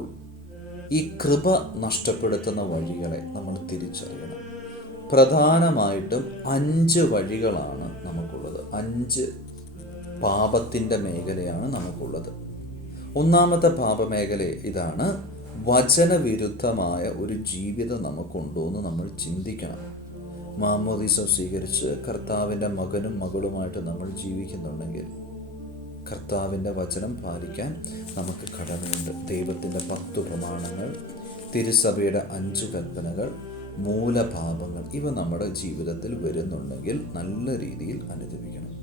ഈ കൃപ നഷ്ടപ്പെടുത്തുന്ന വഴികളെ നമ്മൾ തിരിച്ചറിയണം. പ്രധാനമായിട്ടും 5 വഴികളാണ് നമുക്കുള്ളത്. 5 പാപത്തിൻ്റെ മേഖലയാണ് നമുക്കുള്ളത്. ഒന്നാമത്തെ പാപമേഖല ഇതാണ്: വചനവിരുദ്ധമായ ഒരു ജീവിതം നമുക്കുണ്ടോ എന്ന് നമ്മൾ ചിന്തിക്കണം. മാമോദീസ സ്വീകരിച്ച് കർത്താവിൻ്റെ മകനും മകളുമായിട്ട് നമ്മൾ ജീവിക്കുന്നുണ്ടെങ്കിൽ കർത്താവിൻ്റെ വചനം പാലിക്കാൻ നമുക്ക് കടമയുണ്ട്. ദൈവത്തിൻ്റെ 10 പ്രമാണങ്ങൾ, തിരുസഭയുടെ 5 കൽപ്പനകൾ, മൂലപാപങ്ങൾ, ഇവ നമ്മുടെ ജീവിതത്തിൽ വരുന്നുണ്ടെങ്കിൽ നല്ല രീതിയിൽ അനുദപിക്കണം.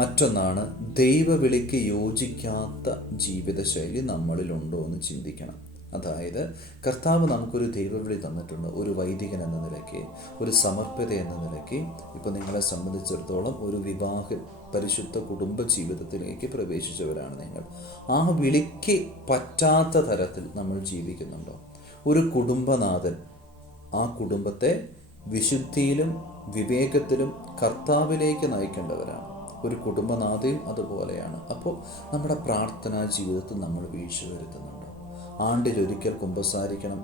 മറ്റൊന്നാണ് ദൈവവിളിക്ക് യോജിക്കാത്ത ജീവിതശൈലി നമ്മളിലുണ്ടോ എന്ന് ചിന്തിക്കണം. അതായത് കർത്താവ് നമുക്കൊരു ദൈവവിളി തന്നിട്ടുണ്ട്. ഒരു വൈദികൻ എന്ന നിലയ്ക്ക്, ഒരു സമർപ്പിത എന്ന നിലയ്ക്ക്. ഇപ്പോൾ നിങ്ങളെ സംബന്ധിച്ചിടത്തോളം ഒരു പരിശുദ്ധ കുടുംബ ജീവിതത്തിലേക്ക് പ്രവേശിച്ചവരാണ് നിങ്ങൾ. ആ വിളിക്ക് പറ്റാത്ത തരത്തിൽ നമ്മൾ ജീവിക്കുന്നുണ്ടോ? ഒരു കുടുംബനാഥൻ ആ കുടുംബത്തെ വിശുദ്ധിയിലും വിവേകത്തിലും കർത്താവിലേക്ക് നയിക്കേണ്ടവരാണ്. ഒരു കുടുംബനാഥയും അതുപോലെയാണ്. അപ്പോൾ നമ്മുടെ പ്രാർത്ഥനാ ജീവിതത്തിൽ നമ്മൾ വീഴ്ച വരുത്തുന്നുണ്ടോ? ആണ്ടിലൊരിക്കൽ കുമ്പസാരിക്കണം,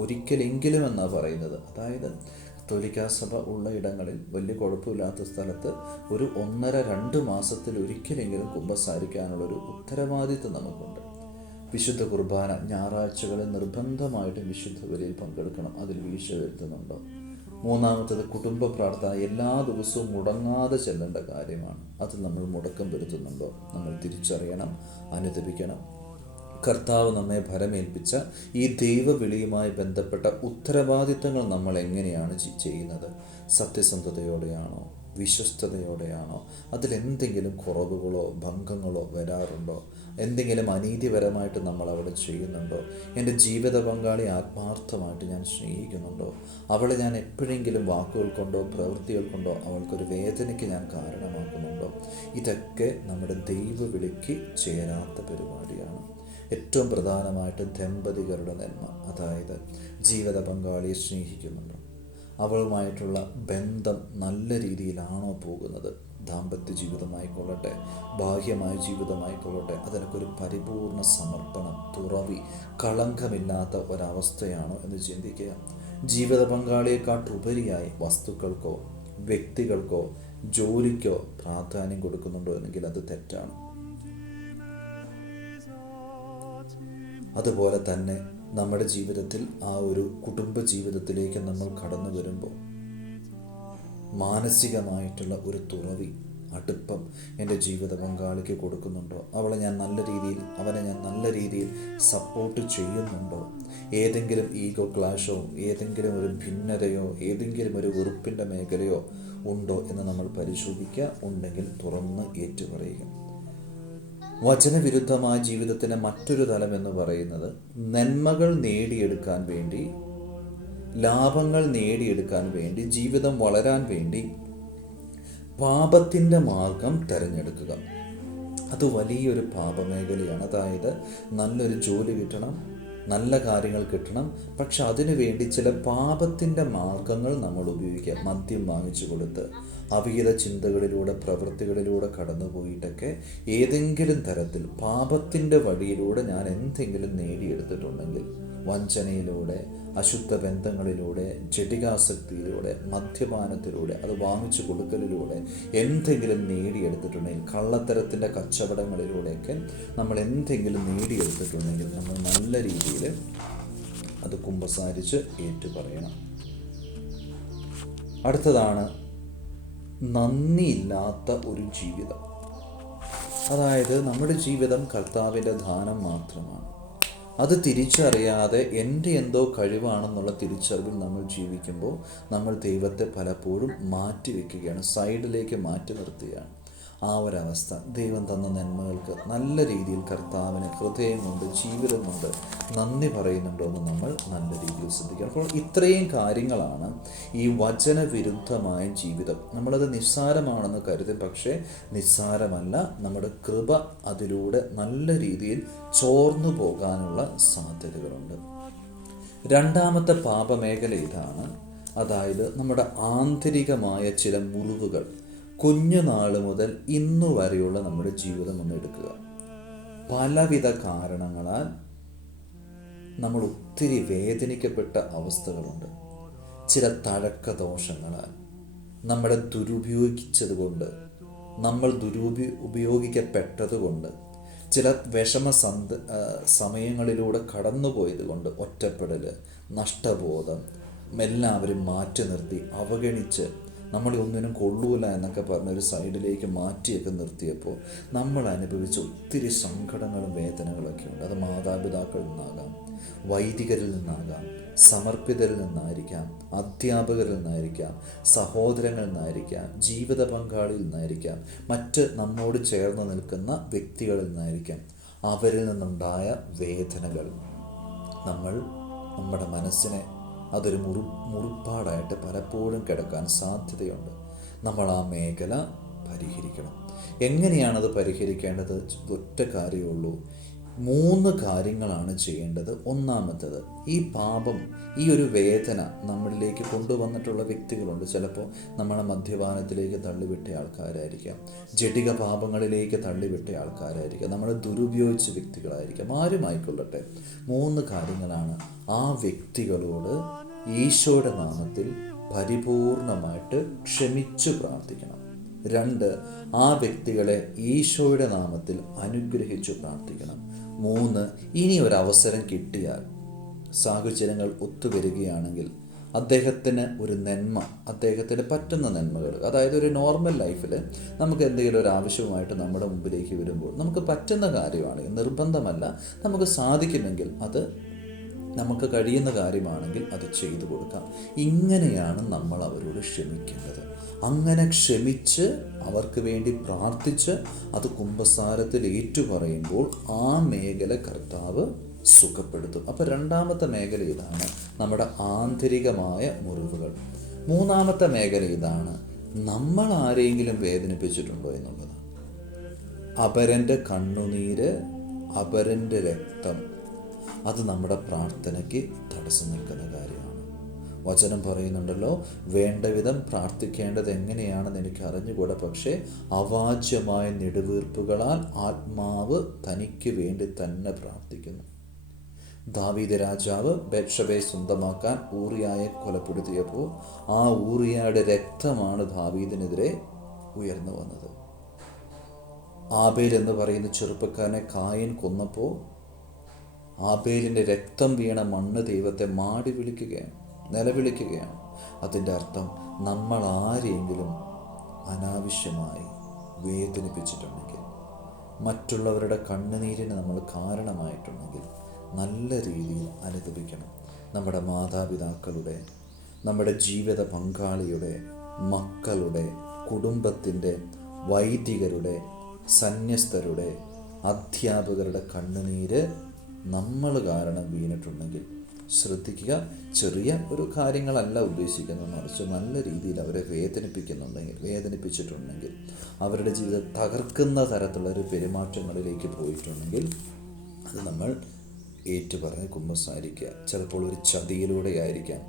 ഒരിക്കലെങ്കിലും എന്നാണ് പറയുന്നത്. അതായത് കത്തോലിക്കാ സഭ ഉള്ള ഇടങ്ങളിൽ, വലിയ കുഴപ്പമില്ലാത്ത സ്ഥലത്ത് ഒരു 1.5-2 മാസത്തിൽ ഒരിക്കലെങ്കിലും കുമ്പസാരിക്കാനുള്ളൊരു ഉത്തരവാദിത്വം നമുക്കുണ്ട്. വിശുദ്ധ കുർബാന ഞായറാഴ്ചകളിൽ നിർബന്ധമായിട്ടും വിശുദ്ധ ബലിയിൽ പങ്കെടുക്കണം. അതിൽ വീഴ്ച വരുത്തുന്നുണ്ടോ? മൂന്നാമത്തത് കുടുംബ പ്രാർത്ഥന എല്ലാ ദിവസവും മുടങ്ങാതെ ചെല്ലേണ്ട കാര്യമാണ്. അതിൽ നമ്മൾ മുടക്കം വരുത്തുന്നുണ്ടോ? നമ്മൾ തിരിച്ചറിയണം, അനുദപിക്കണം. കർത്താവ് നമ്മെ ഭരമേൽപ്പിച്ച ഈ ദൈവവിളിയുമായി ബന്ധപ്പെട്ട ഉത്തരവാദിത്തങ്ങൾ നമ്മൾ എങ്ങനെയാണ് ചെയ്യുന്നത്? സത്യസന്ധതയോടെയാണോ? വിശ്വസ്തയോടെയാണോ? അതിലെന്തെങ്കിലും കുറവുകളോ ഭംഗങ്ങളോ വരാറുണ്ടോ? എന്തെങ്കിലും അനീതിപരമായിട്ട് നമ്മൾ അവിടെ ചെയ്യുന്നുണ്ടോ? എൻ്റെ ജീവിത പങ്കാളി ആത്മാർത്ഥമായിട്ട് ഞാൻ സ്നേഹിക്കുന്നുണ്ടോ? അവളെ ഞാൻ എപ്പോഴെങ്കിലും വാക്കുകൾ കൊണ്ടോ പ്രവൃത്തികൾ കൊണ്ടോ അവൾക്കൊരു വേദനയ്ക്ക് ഞാൻ കാരണമാക്കുന്നുണ്ടോ? ഇതൊക്കെ നമ്മുടെ ദൈവവിളിക്ക് ചേരാത്ത പരിപാടിയാണ്. ഏറ്റവും പ്രധാനമായിട്ട് ദമ്പതികളുടെ നന്മ, അതായത് ജീവിത പങ്കാളിയെ സ്നേഹിക്കുന്നുണ്ടോ? അവളുമായിട്ടുള്ള ബന്ധം നല്ല രീതിയിലാണോ പോകുന്നത്? ദാമ്പത്യ ജീവിതമായിക്കൊള്ളട്ടെ, ബാഹ്യമായ ജീവിതമായിക്കൊള്ളട്ടെ, അതിനൊക്കെ ഒരു പരിപൂർണ സമർപ്പണം, തുറവി, കളങ്കമില്ലാത്ത ഒരവസ്ഥയാണോ എന്ന് ചിന്തിക്കുക. ജീവിത പങ്കാളിയെക്കാട്ടുപരിയായി വസ്തുക്കൾക്കോ വ്യക്തികൾക്കോ ജോലിക്കോ പ്രാധാന്യം കൊടുക്കുന്നുണ്ടോ എന്നെങ്കിൽ അത് തെറ്റാണ്. അതുപോലെ തന്നെ നമ്മുടെ ജീവിതത്തിൽ ആ ഒരു കുടുംബ ജീവിതത്തിലേക്ക് നമ്മൾ കടന്നു വരുമ്പോൾ മാനസികമായിട്ടുള്ള ഒരു തുറവി, അടുപ്പം എൻ്റെ ജീവിത പങ്കാളിക്ക് കൊടുക്കുന്നുണ്ടോ? അവനെ ഞാൻ നല്ല രീതിയിൽ സപ്പോർട്ട് ചെയ്യുന്നുണ്ടോ? ഏതെങ്കിലും ഈഗോ ക്ലാഷോ, ഏതെങ്കിലും ഒരു ഭിന്നതയോ, ഏതെങ്കിലും ഒരു വെറുപ്പിൻ്റെ മേഖലയോ ഉണ്ടോ എന്ന് നമ്മൾ പരിശോധിക്കുക. ഉണ്ടെങ്കിൽ തുറന്ന് ഏറ്റുപറയുക. വചനവിരുദ്ധമായ ജീവിതത്തിൻ്റെ മറ്റൊരു തലം എന്ന് പറയുന്നത് നന്മകൾ നേടിയെടുക്കാൻ വേണ്ടി, ലാഭങ്ങൾ നേടിയെടുക്കാൻ വേണ്ടി, ജീവിതം വളരാൻ വേണ്ടി പാപത്തിൻ്റെ മാർഗം തിരഞ്ഞെടുക്കുക. അത് വലിയൊരു പാപമേഖലയാണ്. അതായത് നല്ലൊരു ജോലി കിട്ടണം, നല്ല കാര്യങ്ങൾ കിട്ടണം. പക്ഷെ അതിനു വേണ്ടി ചില പാപത്തിൻ്റെ മാർഗങ്ങൾ നമ്മൾ ഉപയോഗിക്കുക. മദ്യം വാങ്ങിച്ചു കൊടുത്ത്, അവിഹിത ചിന്തകളിലൂടെ, പ്രവൃത്തികളിലൂടെ കടന്നു പോയിട്ടൊക്കെ ഏതെങ്കിലും തരത്തിൽ പാപത്തിൻ്റെ വഴിയിലൂടെ ഞാൻ എന്തെങ്കിലും നേടിയെടുത്തിട്ടുണ്ടെങ്കിൽ, വഞ്ചനയിലൂടെ, അശുദ്ധ ബന്ധങ്ങളിലൂടെ, ജഡികാസക്തിയിലൂടെ, മദ്യപാനത്തിലൂടെ, അത് വാങ്ങിച്ചു കൊടുക്കലിലൂടെ എന്തെങ്കിലും നേടിയെടുത്തിട്ടുണ്ടെങ്കിൽ, കള്ളത്തരത്തിൻ്റെ കച്ചവടങ്ങളിലൂടെയൊക്കെ നമ്മൾ എന്തെങ്കിലും നേടിയെടുത്തിട്ടുണ്ടെങ്കിൽ നമ്മൾ നല്ല രീതിയിൽ അത് കുമ്പസാരിച്ച് ഏറ്റുപറയണം. അടുത്തതാണ് നന്ദിയില്ലാത്ത ഒരു ജീവിതം. അതായത് നമ്മുടെ ജീവിതം കർത്താവിൻ്റെ ദാനം മാത്രമാണ്. അത് തിരിച്ചറിയാതെ എൻ്റെ എന്തോ കഴിവാണെന്നുള്ള തിരിച്ചറിവിൽ നമ്മൾ ജീവിക്കുമ്പോൾ നമ്മൾ ദൈവത്തെ പലപ്പോഴും മാറ്റി വയ്ക്കുകയാണ്, സൈഡിലേക്ക് മാറ്റി നിർത്തുകയാണ്. ആ ഒരവസ്ഥ, ദൈവം തന്ന നന്മകൾക്ക് നല്ല രീതിയിൽ കർത്താവിന് ഹൃദയം കൊണ്ട്, ജീവിതം കൊണ്ട് നന്ദി പറയുന്നുണ്ടോ എന്ന് നമ്മൾ നല്ല രീതിയിൽ ശ്രദ്ധിക്കണം. അപ്പോൾ ഇത്രയും കാര്യങ്ങളാണ് ഈ വചനവിരുദ്ധമായ ജീവിതം. നമ്മളത് നിസ്സാരമാണെന്ന് കരുതും, പക്ഷേ നിസ്സാരമല്ല. നമ്മുടെ കൃപ അതിലൂടെ നല്ല രീതിയിൽ ചോർന്നു പോകാനുള്ള സാധ്യതകളുണ്ട്. രണ്ടാമത്തെ പാപമേഖല ഇതാണ്. അതായത് നമ്മുടെ ആന്തരികമായ ചില മുറിവുകൾ, കുഞ്ഞുനാൾ മുതൽ ഇന്നു വരെയുള്ള നമ്മുടെ ജീവിതം ഒന്ന് എടുക്കുക. പലവിധ കാരണങ്ങളാൽ നമ്മൾ ഒത്തിരി വേദനിക്കപ്പെട്ട അവസ്ഥകളുണ്ട്. ചില തഴക്കദോഷങ്ങളാൽ, നമ്മളെ ദുരുപയോഗിച്ചതുകൊണ്ട്, നമ്മൾ ഉപയോഗിക്കപ്പെട്ടതുകൊണ്ട്, ചില സമയങ്ങളിലൂടെ കടന്നുപോയത് കൊണ്ട്, ഒറ്റപ്പെടൽ, നഷ്ടബോധം, എല്ലാവരും മാറ്റി നിർത്തി, അവഗണിച്ച്, നമ്മളെ ഒന്നിനും കൊള്ളൂല എന്നൊക്കെ പറഞ്ഞൊരു സൈഡിലേക്ക് മാറ്റിയൊക്കെ നിർത്തിയപ്പോൾ നമ്മൾ അനുഭവിച്ച ഒത്തിരി സങ്കടങ്ങളും വേദനകളൊക്കെ ഉണ്ട്. അത് മാതാപിതാക്കളിൽ നിന്നാകാം, വൈദികരിൽ നിന്നാകാം, സമർപ്പിതരിൽ നിന്നായിരിക്കാം, അധ്യാപകരിൽ നിന്നായിരിക്കാം, സഹോദരങ്ങളിൽ നിന്നായിരിക്കാം, ജീവിത പങ്കാളിയിൽ നിന്നായിരിക്കാം, മറ്റ് നമ്മോട് ചേർന്ന് നിൽക്കുന്ന വ്യക്തികളിൽ നിന്നായിരിക്കാം. അവരിൽ നിന്നുണ്ടായ വേദനകൾ നമ്മുടെ മനസ്സിനെ അതൊരു മുറിപ്പാടായിട്ട് പലപ്പോഴും കിടക്കാൻ സാധ്യതയുണ്ട്. നമ്മൾ ആ മേഖല പരിഹരിക്കണം. എങ്ങനെയാണത് പരിഹരിക്കേണ്ടത്? ഒറ്റ കാര്യമുള്ളൂ. 3 കാര്യങ്ങളാണ് ചെയ്യേണ്ടത്. ഒന്നാമത്തേത്, ഈ പാപം, ഈ ഒരു വേദന നമ്മളിലേക്ക് കൊണ്ടുവന്നിട്ടുള്ള വ്യക്തികളുണ്ട്. ചിലപ്പോൾ നമ്മളെ മദ്യപാനത്തിലേക്ക് തള്ളിവിട്ട ആൾക്കാരായിരിക്കാം, ജഡിക പാപങ്ങളിലേക്ക് തള്ളിവിട്ട ആൾക്കാരായിരിക്കാം, നമ്മളെ ദുരുപയോഗിച്ച വ്യക്തികളായിരിക്കാം, ആരുമായിക്കൊള്ളട്ടെ. 3 കാര്യങ്ങളാണ്. ആ വ്യക്തികളോട് ഈശോയുടെ നാമത്തിൽ പരിപൂർണമായിട്ട് ക്ഷമിച്ചു പ്രാർത്ഥിക്കണം. 2, ആ വ്യക്തികളെ ഈശോയുടെ നാമത്തിൽ അനുഗ്രഹിച്ചു പ്രാർത്ഥിക്കണം. 3, ഇനി ഒരവസരം കിട്ടിയാൽ, സാഹചര്യങ്ങൾ ഒത്തുവരികയാണെങ്കിൽ, അദ്ദേഹത്തിന് ഒരു നന്മ, അദ്ദേഹത്തിന് പറ്റുന്ന നന്മകൾ, അതായത് ഒരു നോർമൽ ലൈഫിൽ നമുക്ക് എന്തെങ്കിലും ഒരു ആവശ്യവുമായിട്ട് നമ്മുടെ മുമ്പിലേക്ക് വരുമ്പോൾ നമുക്ക് പറ്റുന്ന കാര്യമാണ്, നിർബന്ധമല്ല, നമുക്ക് സാധിക്കുമെങ്കിൽ, അത് നമുക്ക് കഴിയുന്ന കാര്യമാണെങ്കിൽ അത് ചെയ്തു കൊടുക്കാം. ഇങ്ങനെയാണ് നമ്മൾ അവരോട് ക്ഷമിക്കേണ്ടത്. അങ്ങനെ ക്ഷമിച്ച് അവർക്ക് വേണ്ടി പ്രാർത്ഥിച്ച് അത് കുമ്പസാരത്തിൽ ഏറ്റുപറയുമ്പോൾ ആ മേഖല കർത്താവ് സുഖപ്പെടുത്തും. അപ്പോൾ രണ്ടാമത്തെ മേഖല ഇതാണ്, നമ്മുടെ ആന്തരികമായ മുറിവുകൾ. 3ാമത്തെ മേഖല ഇതാണ്, നമ്മൾ ആരെങ്കിലും വേദനിപ്പിച്ചിട്ടുണ്ടോ എന്നുള്ളത്. അപരൻ്റെ കണ്ണുനീര്, അപരൻ്റെ രക്തം, അത് നമ്മുടെ പ്രാർത്ഥനയ്ക്ക് തടസ്സം നിൽക്കുന്ന കാര്യമാണ്. വചനം പറയുന്നുണ്ടല്ലോ, വേണ്ട വിധം പ്രാർത്ഥിക്കേണ്ടത് എങ്ങനെയാണെന്ന് എനിക്ക് അറിഞ്ഞുകൂടാ, പക്ഷേ അവാച്യമായ നെടുവീർപ്പുകളാൽ ആത്മാവ് തനിക്ക് വേണ്ടി തന്നെ പ്രാർത്ഥിക്കുന്നു. ദാവീദ് രാജാവ് ബത്ശബയെ സ്വന്തമാക്കാൻ ഊറിയായെ കൊലപ്പെടുത്തിയപ്പോൾ ആ ഊറിയയുടെ രക്തമാണ് ദാവീദിനെതിരെ ഉയർന്നു വന്നത്. ആബേൽ എന്ന് പറയുന്ന ചെറുപ്പക്കാരനെ കായൻ കൊന്നപ്പോൾ ആബേലിൻ്റെ രക്തം വീണ മണ്ണ് ദൈവത്തെ മാടി വിളിക്കുകയാണ്, നിലവിളിക്കുകയാണ്. അതിൻ്റെ അർത്ഥം, നമ്മൾ ആരെയെങ്കിലും അനാവശ്യമായി വേദനിപ്പിച്ചിട്ടുണ്ടെങ്കിൽ, മറ്റുള്ളവരുടെ കണ്ണുനീരിന് നമ്മൾ കാരണമായിട്ടുണ്ടെങ്കിൽ നല്ല രീതിയിൽ അനുദപിക്കണം. നമ്മുടെ മാതാപിതാക്കളുടെ, നമ്മുടെ ജീവിത പങ്കാളിയുടെ, മക്കളുടെ, കുടുംബത്തിൻ്റെ, വൈദികരുടെ, സന്യസ്തരുടെ, അധ്യാപകരുടെ കണ്ണുനീര് നമ്മൾ കാരണം വീണിട്ടുണ്ടെങ്കിൽ ശ്രദ്ധിക്കുക. ചെറിയ ഒരു കാര്യങ്ങളല്ല ഉദ്ദേശിക്കുന്നത്, മറിച്ച് നല്ല രീതിയിൽ അവരെ വേദനിപ്പിച്ചിട്ടുണ്ടെങ്കിൽ, അവരുടെ ജീവിതം തകർക്കുന്ന തരത്തിലുള്ളൊരു പെരുമാറ്റങ്ങളിലേക്ക് പോയിട്ടുണ്ടെങ്കിൽ അത് നമ്മൾ ഏറ്റുപറഞ്ഞ് കുമ്പസാരിക്കുക. ചിലപ്പോൾ ഒരു ചതിയിലൂടെ ആയിരിക്കാം,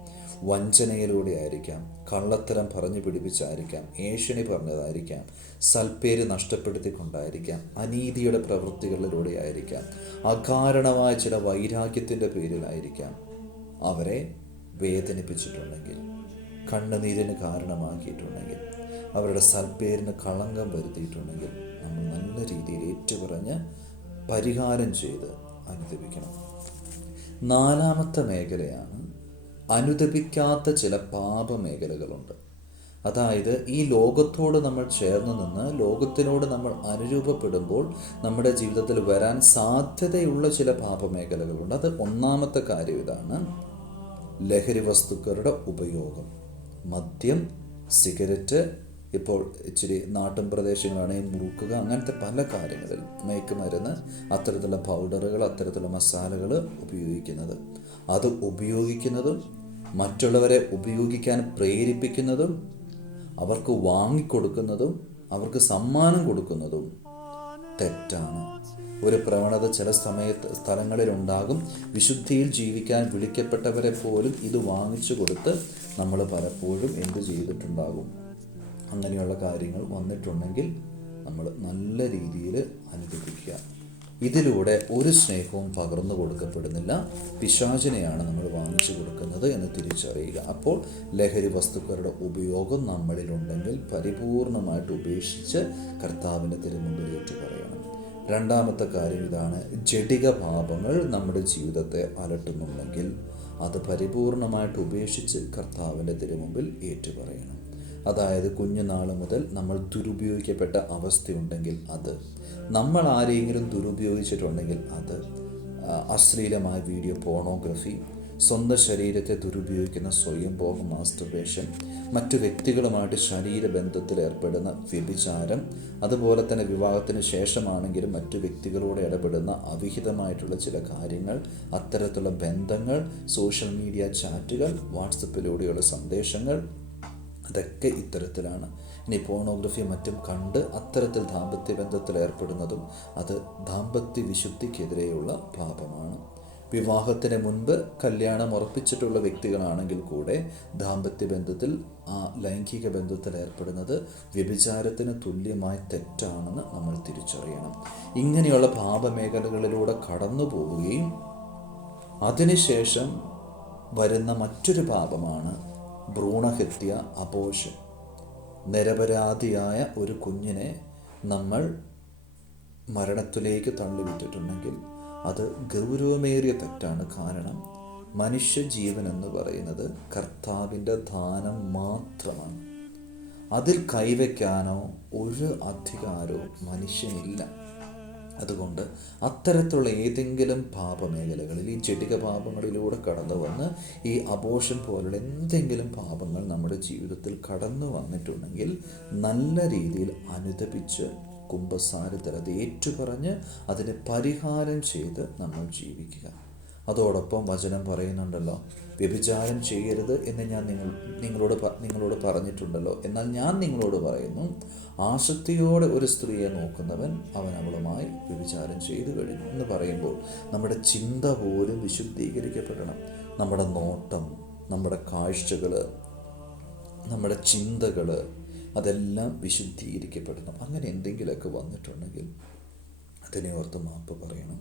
വഞ്ചനയിലൂടെ ആയിരിക്കാം, കള്ളത്തരം പറഞ്ഞു പിടിപ്പിച്ചായിരിക്കാം, ഏഷണി പറഞ്ഞതായിരിക്കാം, സൽപ്പേര് നഷ്ടപ്പെടുത്തിക്കൊണ്ടായിരിക്കാം, അനീതിയുടെ പ്രവൃത്തികളിലൂടെ ആയിരിക്കാം, അകാരണമായ ചില വൈരാഗ്യത്തിൻ്റെ പേരിലായിരിക്കാം അവരെ വേദനിപ്പിച്ചിട്ടുണ്ടെങ്കിൽ, കണ്ണുനീരിന് കാരണമാക്കിയിട്ടുണ്ടെങ്കിൽ, അവരുടെ സൽപ്പേരിന് കളങ്കം വരുത്തിയിട്ടുണ്ടെങ്കിൽ നമ്മൾ നല്ല രീതിയിൽ ഏറ്റുപറഞ്ഞ് പരിഹാരം ചെയ്ത് അനുദപിക്കണം. 4-ാമത്തെ മേഖലയാണ് അനുദപിക്കാത്ത ചില പാപമേഖലകളുണ്ട്. അതായത് ഈ ലോകത്തോട് നമ്മൾ ചേർന്ന് നിന്ന് ലോകത്തിനോട് നമ്മൾ അനുരൂപപ്പെടുമ്പോൾ നമ്മുടെ ജീവിതത്തിൽ വരാൻ സാധ്യതയുള്ള ചില പാപമേഖലകളുണ്ട്. അത് 1-ാമത്തെ കാര്യം ഇതാണ്: ലഹരി വസ്തുക്കളുടെ ഉപയോഗം. മദ്യം, സിഗരറ്റ്, ഇപ്പോൾ ഇച്ചിരി നാട്ടിൻ പ്രദേശങ്ങളാണെങ്കിൽ മുറുക്കുക, അങ്ങനത്തെ പല കാര്യങ്ങളിൽ, മയക്കുമരുന്ന്, അത്തരത്തിലുള്ള പൗഡറുകൾ, അത്തരത്തിലുള്ള മസാലകൾ ഉപയോഗിക്കുന്നത്, അത് ഉപയോഗിക്കുന്നതും മറ്റുള്ളവരെ ഉപയോഗിക്കാൻ പ്രേരിപ്പിക്കുന്നതും അവർക്ക് വാങ്ങിക്കൊടുക്കുന്നതും അവർക്ക് സമ്മാനം കൊടുക്കുന്നതും തെറ്റാണ്. ഒരു പ്രവണത ചില സ്ഥലങ്ങളിലുണ്ടാകും. വിശുദ്ധിയിൽ ജീവിക്കാൻ വിളിക്കപ്പെട്ടവരെ പോലും ഇത് വാങ്ങിച്ചു കൊടുത്ത് നമ്മൾ പലപ്പോഴും എന്ത് ചെയ്തിട്ടുണ്ടാകും? അങ്ങനെയുള്ള കാര്യങ്ങൾ വന്നിട്ടുണ്ടെങ്കിൽ നമ്മൾ നല്ല രീതിയിൽ അനുദപിക്കുക. ഇതിലൂടെ ഒരു സ്നേഹവും പകർന്നു കൊടുക്കപ്പെടുന്നില്ല, പിശാചിനെയാണ് നമ്മൾ വാങ്ങിച്ചു കൊടുക്കുന്നത് എന്ന് തിരിച്ചറിയുക. അപ്പോൾ ലഹരി വസ്തുക്കളുടെ ഉപയോഗം നമ്മളിലുണ്ടെങ്കിൽ പരിപൂർണമായിട്ട് ഉപേക്ഷിച്ച് കർത്താവിൻ്റെ തിരുമുമ്പിൽ ഏറ്റുപറയണം. 2-ാമത്തെ കാര്യം ഇതാണ്: ജഡിക പാപങ്ങൾ നമ്മുടെ ജീവിതത്തെ അലട്ടുന്നുണ്ടെങ്കിൽ അത് പരിപൂർണമായിട്ട് ഉപേക്ഷിച്ച് കർത്താവിൻ്റെ തിരുമുമ്പിൽ ഏറ്റുപറയണം. അതായത് കുഞ്ഞുനാൾ മുതൽ നമ്മൾ ദുരുപയോഗിക്കപ്പെട്ട അവസ്ഥയുണ്ടെങ്കിൽ അത്, നമ്മൾ ആരെങ്കിലും ദുരുപയോഗിച്ചിട്ടുണ്ടെങ്കിൽ അത്, അശ്ലീലമായ വീഡിയോ, പോണോഗ്രഫി, സ്വന്തം ശരീരത്തെ ദുരുപയോഗിക്കുന്ന സ്വയംഭോഗം, മാസ്റ്റർബേഷൻ, മറ്റു വ്യക്തികളുമായിട്ട് ശരീരബന്ധത്തിൽ ഏർപ്പെടുന്ന വ്യഭിചാരം, അതുപോലെ തന്നെ വിവാഹത്തിന് ശേഷമാണെങ്കിലും മറ്റു വ്യക്തികളോട് ഇടപെടുന്ന അവിഹിതമായിട്ടുള്ള ചില കാര്യങ്ങൾ, അത്തരത്തിലുള്ള ബന്ധങ്ങൾ, സോഷ്യൽ മീഡിയ ചാറ്റുകൾ, വാട്സപ്പിലൂടെയുള്ള സന്ദേശങ്ങൾ, അതൊക്കെ ഇത്തരത്തിലാണ്. ഇനി പോണോഗ്രഫി മറ്റും കണ്ട് അത്തരത്തിൽ ദാമ്പത്യ ബന്ധത്തിൽ ഏർപ്പെടുന്നതും അത് ദാമ്പത്യ വിശുദ്ധിക്കെതിരെയുള്ള പാപമാണ്. വിവാഹത്തിന് മുൻപ് കല്യാണം ഉറപ്പിച്ചിട്ടുള്ള വ്യക്തികളാണെങ്കിൽ കൂടെ ദാമ്പത്യ ബന്ധത്തിൽ ലൈംഗിക ബന്ധത്തിൽ ഏർപ്പെടുന്നത് വ്യഭിചാരത്തിന് തുല്യമായി തെറ്റാണെന്ന് നമ്മൾ തിരിച്ചറിയണം. ഇങ്ങനെയുള്ള പാപമേഖലകളിലൂടെ കടന്നു പോവുകയും അതിനുശേഷം വരുന്ന മറ്റൊരു പാപമാണ് ഭ്രൂണഹത്യ, അബോർഷൻ. നിരപരാധിയായ ഒരു കുഞ്ഞിനെ നമ്മൾ മരണത്തിലേക്ക് തള്ളിവിട്ടിട്ടുണ്ടെങ്കിൽ അത് ഗൗരവമേറിയ തെറ്റാണ്. കാരണം മനുഷ്യജീവൻ എന്ന് പറയുന്നത് കർത്താവിൻ്റെ ദാനം മാത്രമാണ്. അതിൽ കൈവയ്ക്കാനോ ഒരു അധികാരവും മനുഷ്യനില്ല. അതുകൊണ്ട് അത്തരത്തിലുള്ള ഏതെങ്കിലും പാപമേഖലകളിൽ, ഈ ജഡിക പാപങ്ങളിലൂടെ കടന്നു വന്ന് ഈ അബോർഷൻ പോലുള്ള എന്തെങ്കിലും പാപങ്ങൾ നമ്മുടെ ജീവിതത്തിൽ കടന്നു വന്നിട്ടുണ്ടെങ്കിൽ നല്ല രീതിയിൽ അനുദപിച്ച് കുമ്പസാരത്തിൽ അത് ഏറ്റുപറഞ്ഞ് അതിന് പരിഹാരം ചെയ്ത് നമ്മൾ ജീവിക്കുക. അതോടൊപ്പം വചനം പറയുന്നുണ്ടല്ലോ, വ്യഭിചാരം ചെയ്യരുത് എന്ന് ഞാൻ നിങ്ങളോട് പറഞ്ഞിട്ടുണ്ടല്ലോ. എന്നാൽ ഞാൻ നിങ്ങളോട് പറയുന്നു, ആസക്തിയോടെ ഒരു സ്ത്രീയെ നോക്കുന്നവൻ അവൻ അവളുമായി വ്യഭിചാരം ചെയ്തു കഴിഞ്ഞു എന്ന് പറയുമ്പോൾ നമ്മുടെ ചിന്ത പോലും വിശുദ്ധീകരിക്കപ്പെടണം. നമ്മുടെ നോട്ടം, നമ്മുടെ കാഴ്ചകൾ, നമ്മുടെ ചിന്തകൾ അതെല്ലാം വിശുദ്ധീകരിക്കപ്പെടണം. അങ്ങനെ എന്തെങ്കിലുമൊക്കെ വന്നിട്ടുണ്ടെങ്കിൽ അതിനെ ഓർത്ത് മാപ്പ് പറയണം.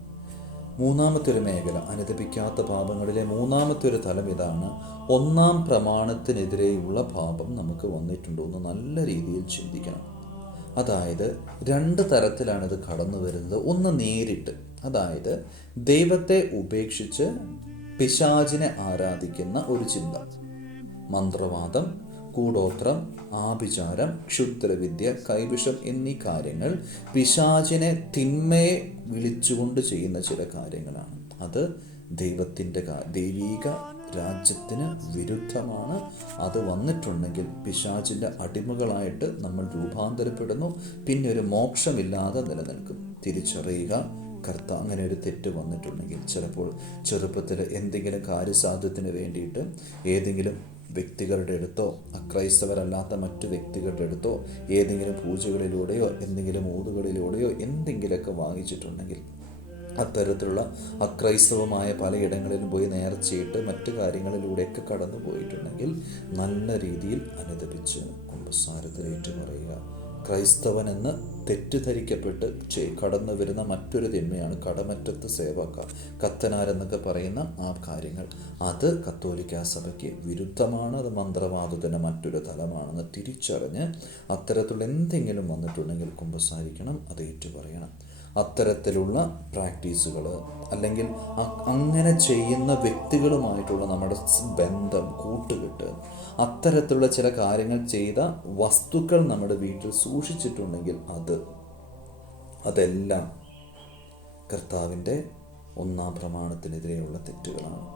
3-ാമത്തെ ഒരു മേഖല, അനുദപിക്കാത്ത പാപങ്ങളിലെ 3-ാമത്തെ ഒരു തലം ഇതാണ്: 1-ാം പ്രമാണത്തിനെതിരെയുള്ള പാപം നമുക്ക് വന്നിട്ടുണ്ടോ എന്ന് നല്ല രീതിയിൽ ചിന്തിക്കണം. അതായത് 2 തരത്തിലാണ് ഇത് കടന്നു വരുന്നത്. ഒന്ന് നേരിട്ട്, അതായത് ദൈവത്തെ ഉപേക്ഷിച്ച് പിശാചിനെ ആരാധിക്കുന്ന ഒരു ചിന്ത, മന്ത്രവാദം, കൂടോത്രം, ആഭിചാരം, ക്ഷുദ്രവിദ്യ, കൈവിഷം എന്നീ കാര്യങ്ങൾ പിശാചിനെ, തിന്മയെ വിളിച്ചുകൊണ്ട് ചെയ്യുന്ന ചില കാര്യങ്ങളാണ്. അത് ദൈവീക രാജ്യത്തിന് വിരുദ്ധമാണ്. അത് വന്നിട്ടുണ്ടെങ്കിൽ പിശാചിൻ്റെ അടിമകളായിട്ട് നമ്മൾ രൂപാന്തരപ്പെടുന്നു. പിന്നെ ഒരു മോക്ഷമില്ലാതെ നിലനിൽക്കും. തിരിച്ചറിയുക. അങ്ങനെ ഒരു തെറ്റ് വന്നിട്ടുണ്ടെങ്കിൽ, ചിലപ്പോൾ ചെറുപ്പത്തിൽ എന്തെങ്കിലും കാര്യസാധ്യത്തിന് വേണ്ടിയിട്ട് ഏതെങ്കിലും വ്യക്തികളുടെ അടുത്തോ അക്രൈസ്തവരല്ലാത്ത മറ്റു വ്യക്തികളുടെ അടുത്തോ ഏതെങ്കിലും പൂജകളിലൂടെയോ എന്തെങ്കിലും ഊതുകളിലൂടെയോ എന്തെങ്കിലുമൊക്കെ വാങ്ങിച്ചിട്ടുണ്ടെങ്കിൽ അത്തരത്തിലുള്ള അക്രൈസ്തവമായ പലയിടങ്ങളിലും പോയി നേർച്ചയിട്ട് മറ്റു കാര്യങ്ങളിലൂടെയൊക്കെ കടന്നു പോയിട്ടുണ്ടെങ്കിൽ നല്ല രീതിയിൽ അനുദപിച്ച് കുമ്പസാരത്തിലേറ്റു പറയുക. ക്രൈസ്തവനെന്ന് തെറ്റിദ്ധരിക്കപ്പെട്ട് കടന്നു വരുന്ന മറ്റൊരു തിന്മയാണ് കടമറ്റത്ത് സേവക, കത്തനാരെന്നൊക്കെ പറയുന്ന ആ കാര്യങ്ങൾ. അത് കത്തോലിക്കാ സഭയ്ക്ക് വിരുദ്ധമാണ്. അത് മന്ത്രവാദത്തിൻ്റെ മറ്റൊരു തലമാണെന്ന് തിരിച്ചറിഞ്ഞ് അത്തരത്തിലുള്ള എന്തെങ്കിലും വന്നിട്ടുണ്ടെങ്കിൽ കുമ്പസാരിക്കണം, അത് ഏറ്റുപറയണം. അത്തരത്തിലുള്ള പ്രാക്ടീസുകൾ അല്ലെങ്കിൽ അങ്ങനെ ചെയ്യുന്ന വ്യക്തികളുമായിട്ടുള്ള നമ്മുടെ ബന്ധം, കൂട്ടുകെട്ട്, അത്തരത്തിലുള്ള ചില കാര്യങ്ങൾ ചെയ്ത വസ്തുക്കൾ നമ്മുടെ വീട്ടിൽ സൂക്ഷിച്ചിട്ടുണ്ടെങ്കിൽ അതെല്ലാം കർത്താവിൻ്റെ ഒന്നാം പ്രമാണത്തിനെതിരെയുള്ള തെറ്റുകളാണ്.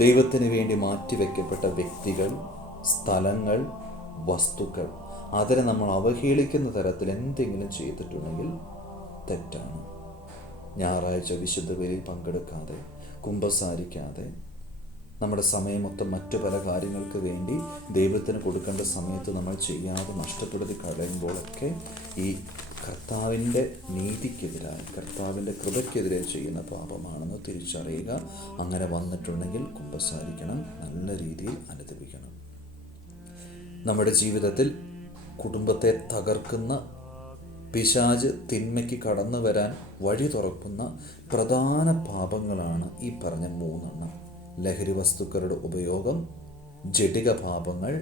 ദൈവത്തിന് വേണ്ടി മാറ്റിവെക്കപ്പെട്ട വ്യക്തികൾ, സ്ഥലങ്ങൾ, വസ്തുക്കൾ, അതിനെ നമ്മൾ അവഹേളിക്കുന്ന തരത്തിൽ എന്തെങ്കിലും ചെയ്തിട്ടുണ്ടെങ്കിൽ തെറ്റാണ്. ഞായറാഴ്ച വിശുദ്ധ ബലിയിൽ പങ്കെടുക്കാതെ, കുമ്പസാരിക്കാതെ, നമ്മുടെ സമയം മൊത്തം മറ്റു പല കാര്യങ്ങൾക്ക് വേണ്ടി ദൈവത്തിന് കൊടുക്കേണ്ട സമയത്ത് നമ്മൾ ചെയ്യാതെ നഷ്ടപ്പെടുത്തി കളയുമ്പോഴൊക്കെ ഈ കർത്താവിൻ്റെ നീതിക്കെതിരായി, കർത്താവിൻ്റെ കൃപയ്ക്കെതിരെ ചെയ്യുന്ന പാപമാണെന്ന് തിരിച്ചറിയുക. അങ്ങനെ വന്നിട്ടുണ്ടെങ്കിൽ കുമ്പസാരിക്കണം, നല്ല രീതിയിൽ അനുദപിക്കണം. നമ്മുടെ ജീവിതത്തിൽ കുടുംബത്തെ തകർക്കുന്ന പിശാച് തിന്മയ്ക്ക് കടന്നു വരാൻ വഴി തുറക്കുന്ന പ്രധാന പാപങ്ങളാണ് ഈ പറഞ്ഞ 3 ലഹരി വസ്തുക്കളുടെ ഉപയോഗം, ജഡിക പാപങ്ങൾ,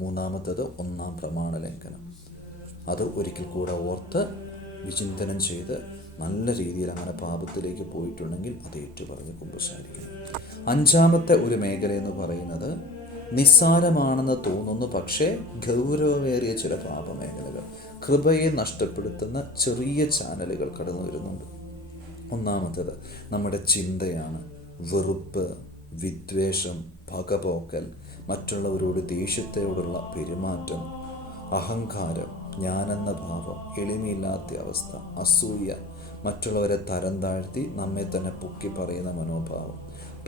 മൂന്നാമത്തത് ഒന്നാം പ്രമാണ ലംഘനം. അത് ഒരിക്കൽ കൂടെ ഓർത്ത് വിചിന്തനം ചെയ്ത് നല്ല രീതിയിൽ അങ്ങനെ പാപത്തിലേക്ക് പോയിട്ടുണ്ടെങ്കിൽ അത് ഏറ്റുപറഞ്ഞ് കുമ്പസാരിക്കണം. 5ാമത്തെ ഒരു മേഖല എന്ന് പറയുന്നത് നിസ്സാരമാണെന്ന് തോന്നുന്നു പക്ഷേ ഗൗരവമേറിയ ചില പാപമേഖലകൾ, കൃപയെ നഷ്ടപ്പെടുത്തുന്ന ചെറിയ ചാനലുകൾ കടന്നു വരുന്നുണ്ട്. ഒന്നാമത്തേത് നമ്മുടെ ചിന്തയാണ്. വെറുപ്പ്, വിദ്വേഷം, പകപോക്കൽ, മറ്റുള്ളവരോട് ദേഷ്യത്തോടുള്ള പെരുമാറ്റം, അഹങ്കാരം, ഞാനെന്ന ഭാവം, എളിമയില്ലാത്ത അവസ്ഥ, അസൂയ, മറ്റുള്ളവരെ തരം താഴ്ത്തി നമ്മെ തന്നെ പൊക്കി പറയുന്ന മനോഭാവം.